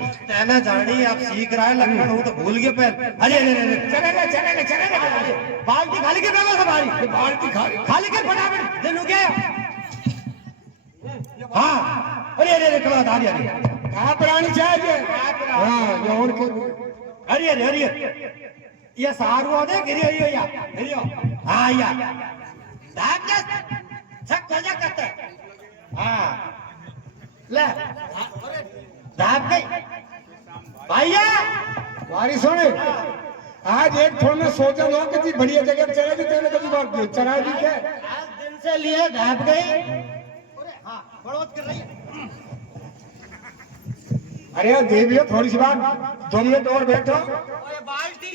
तेने जानी अब सीख रहा है लखन हूं तो भूल गया पहले अरे अरे चले बाल्टी खाली के बेगो तुम्हारी बाल्टी खाली के फटाफट दिन हो गया हाँ अरे अरे अरे कला धारी अरे कहाँ प्राणी चाहिए हाँ यौन को अरे अरे अरे ये सारू दे गिरी हुई या गिरी हाँ या दाग के छक हो जा करते हाँ ले दाग गई भैया वारी सुने आज एक थोड़ा में सोचा लो कि बढ़िया जगह चले जी तेरे कभी बात चला दी क्या आज दिन से लिए दाग गई हाँ बढ़ोत कर रही है अरे देवियो थोड़ी सी बात 2 मिनट और बैठो बाल्टी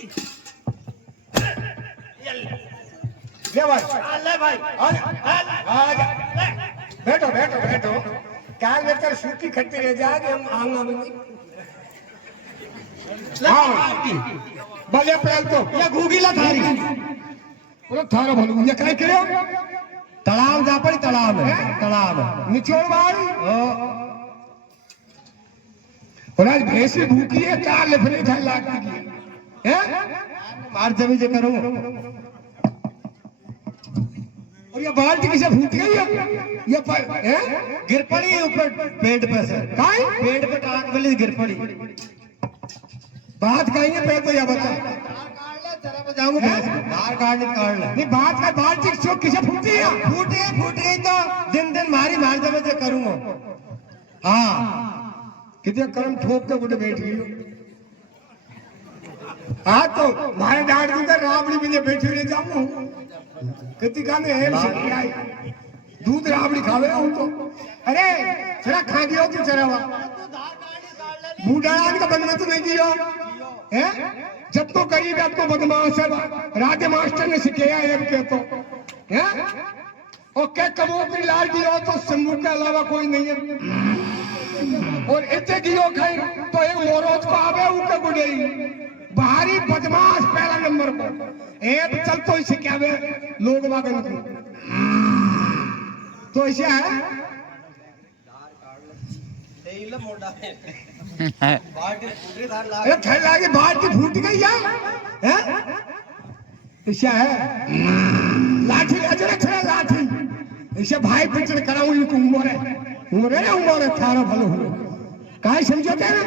ले भाई ले भाई आ जा बैठो बैठो बैठो, क्या लेकर सूखी खट्टी रह जाएगी, हम आंगा में नहीं। भले पहल तो ये घूगीला थारी बोलो थारा भलू ये काय करे तालाब जा पड़ी, तालाब है, तालाब निचोड़ भाई और आज भैंसी भूखी है, क्या लफड़े खाई लागती है मार जमी जे करूं। और ये बाल्टी किसे फूट गई है ये पर हैं गिर पड़ी ऊपर पेड़ पे से, काय पेड़ पे टांग मिली गिर पड़ी। बात कहीं पे तो ये बता जाऊंगा धार काट ले। नहीं बात का बाल्टी क्यों किसे फूटी है फूट गई तो दिन दिन मारी मार जमे जे करूंगा। हाँ कितने कर्म ठोक के बुढ़े बैठ गई हाँ तो मारे डांट दूंगा राबड़ी में बैठी रह जाऊं कितनी काने है आई दूध राबड़ी खावे हूं तो अरे थोड़ा खा दियो तू चरावा बूढ़ा आदमी का बंद में तो नहीं दियो हैं जब तो गरीब है तो बदमाश है राधे मास्टर ने सिखाया है के तो हैं और क्या कबो की लाल की हो तो शंभू के अलावा कोई नहीं है और इतने की हो खाई तो एक मोरोज को आवे ऊपर गुडेई बाहरी बदमाश पहला नंबर पर एक चल तो इसे क्या वे लोग वागन को तो ऐसा है अरे ठहर लागे बाल्टी फूट गई यार हैं ऐसा है लाठी अजरे खड़ा लाठी ऐसे भाई पिचड़ कराऊं इनको उम्र है थारा भलो हो काय समझोते ना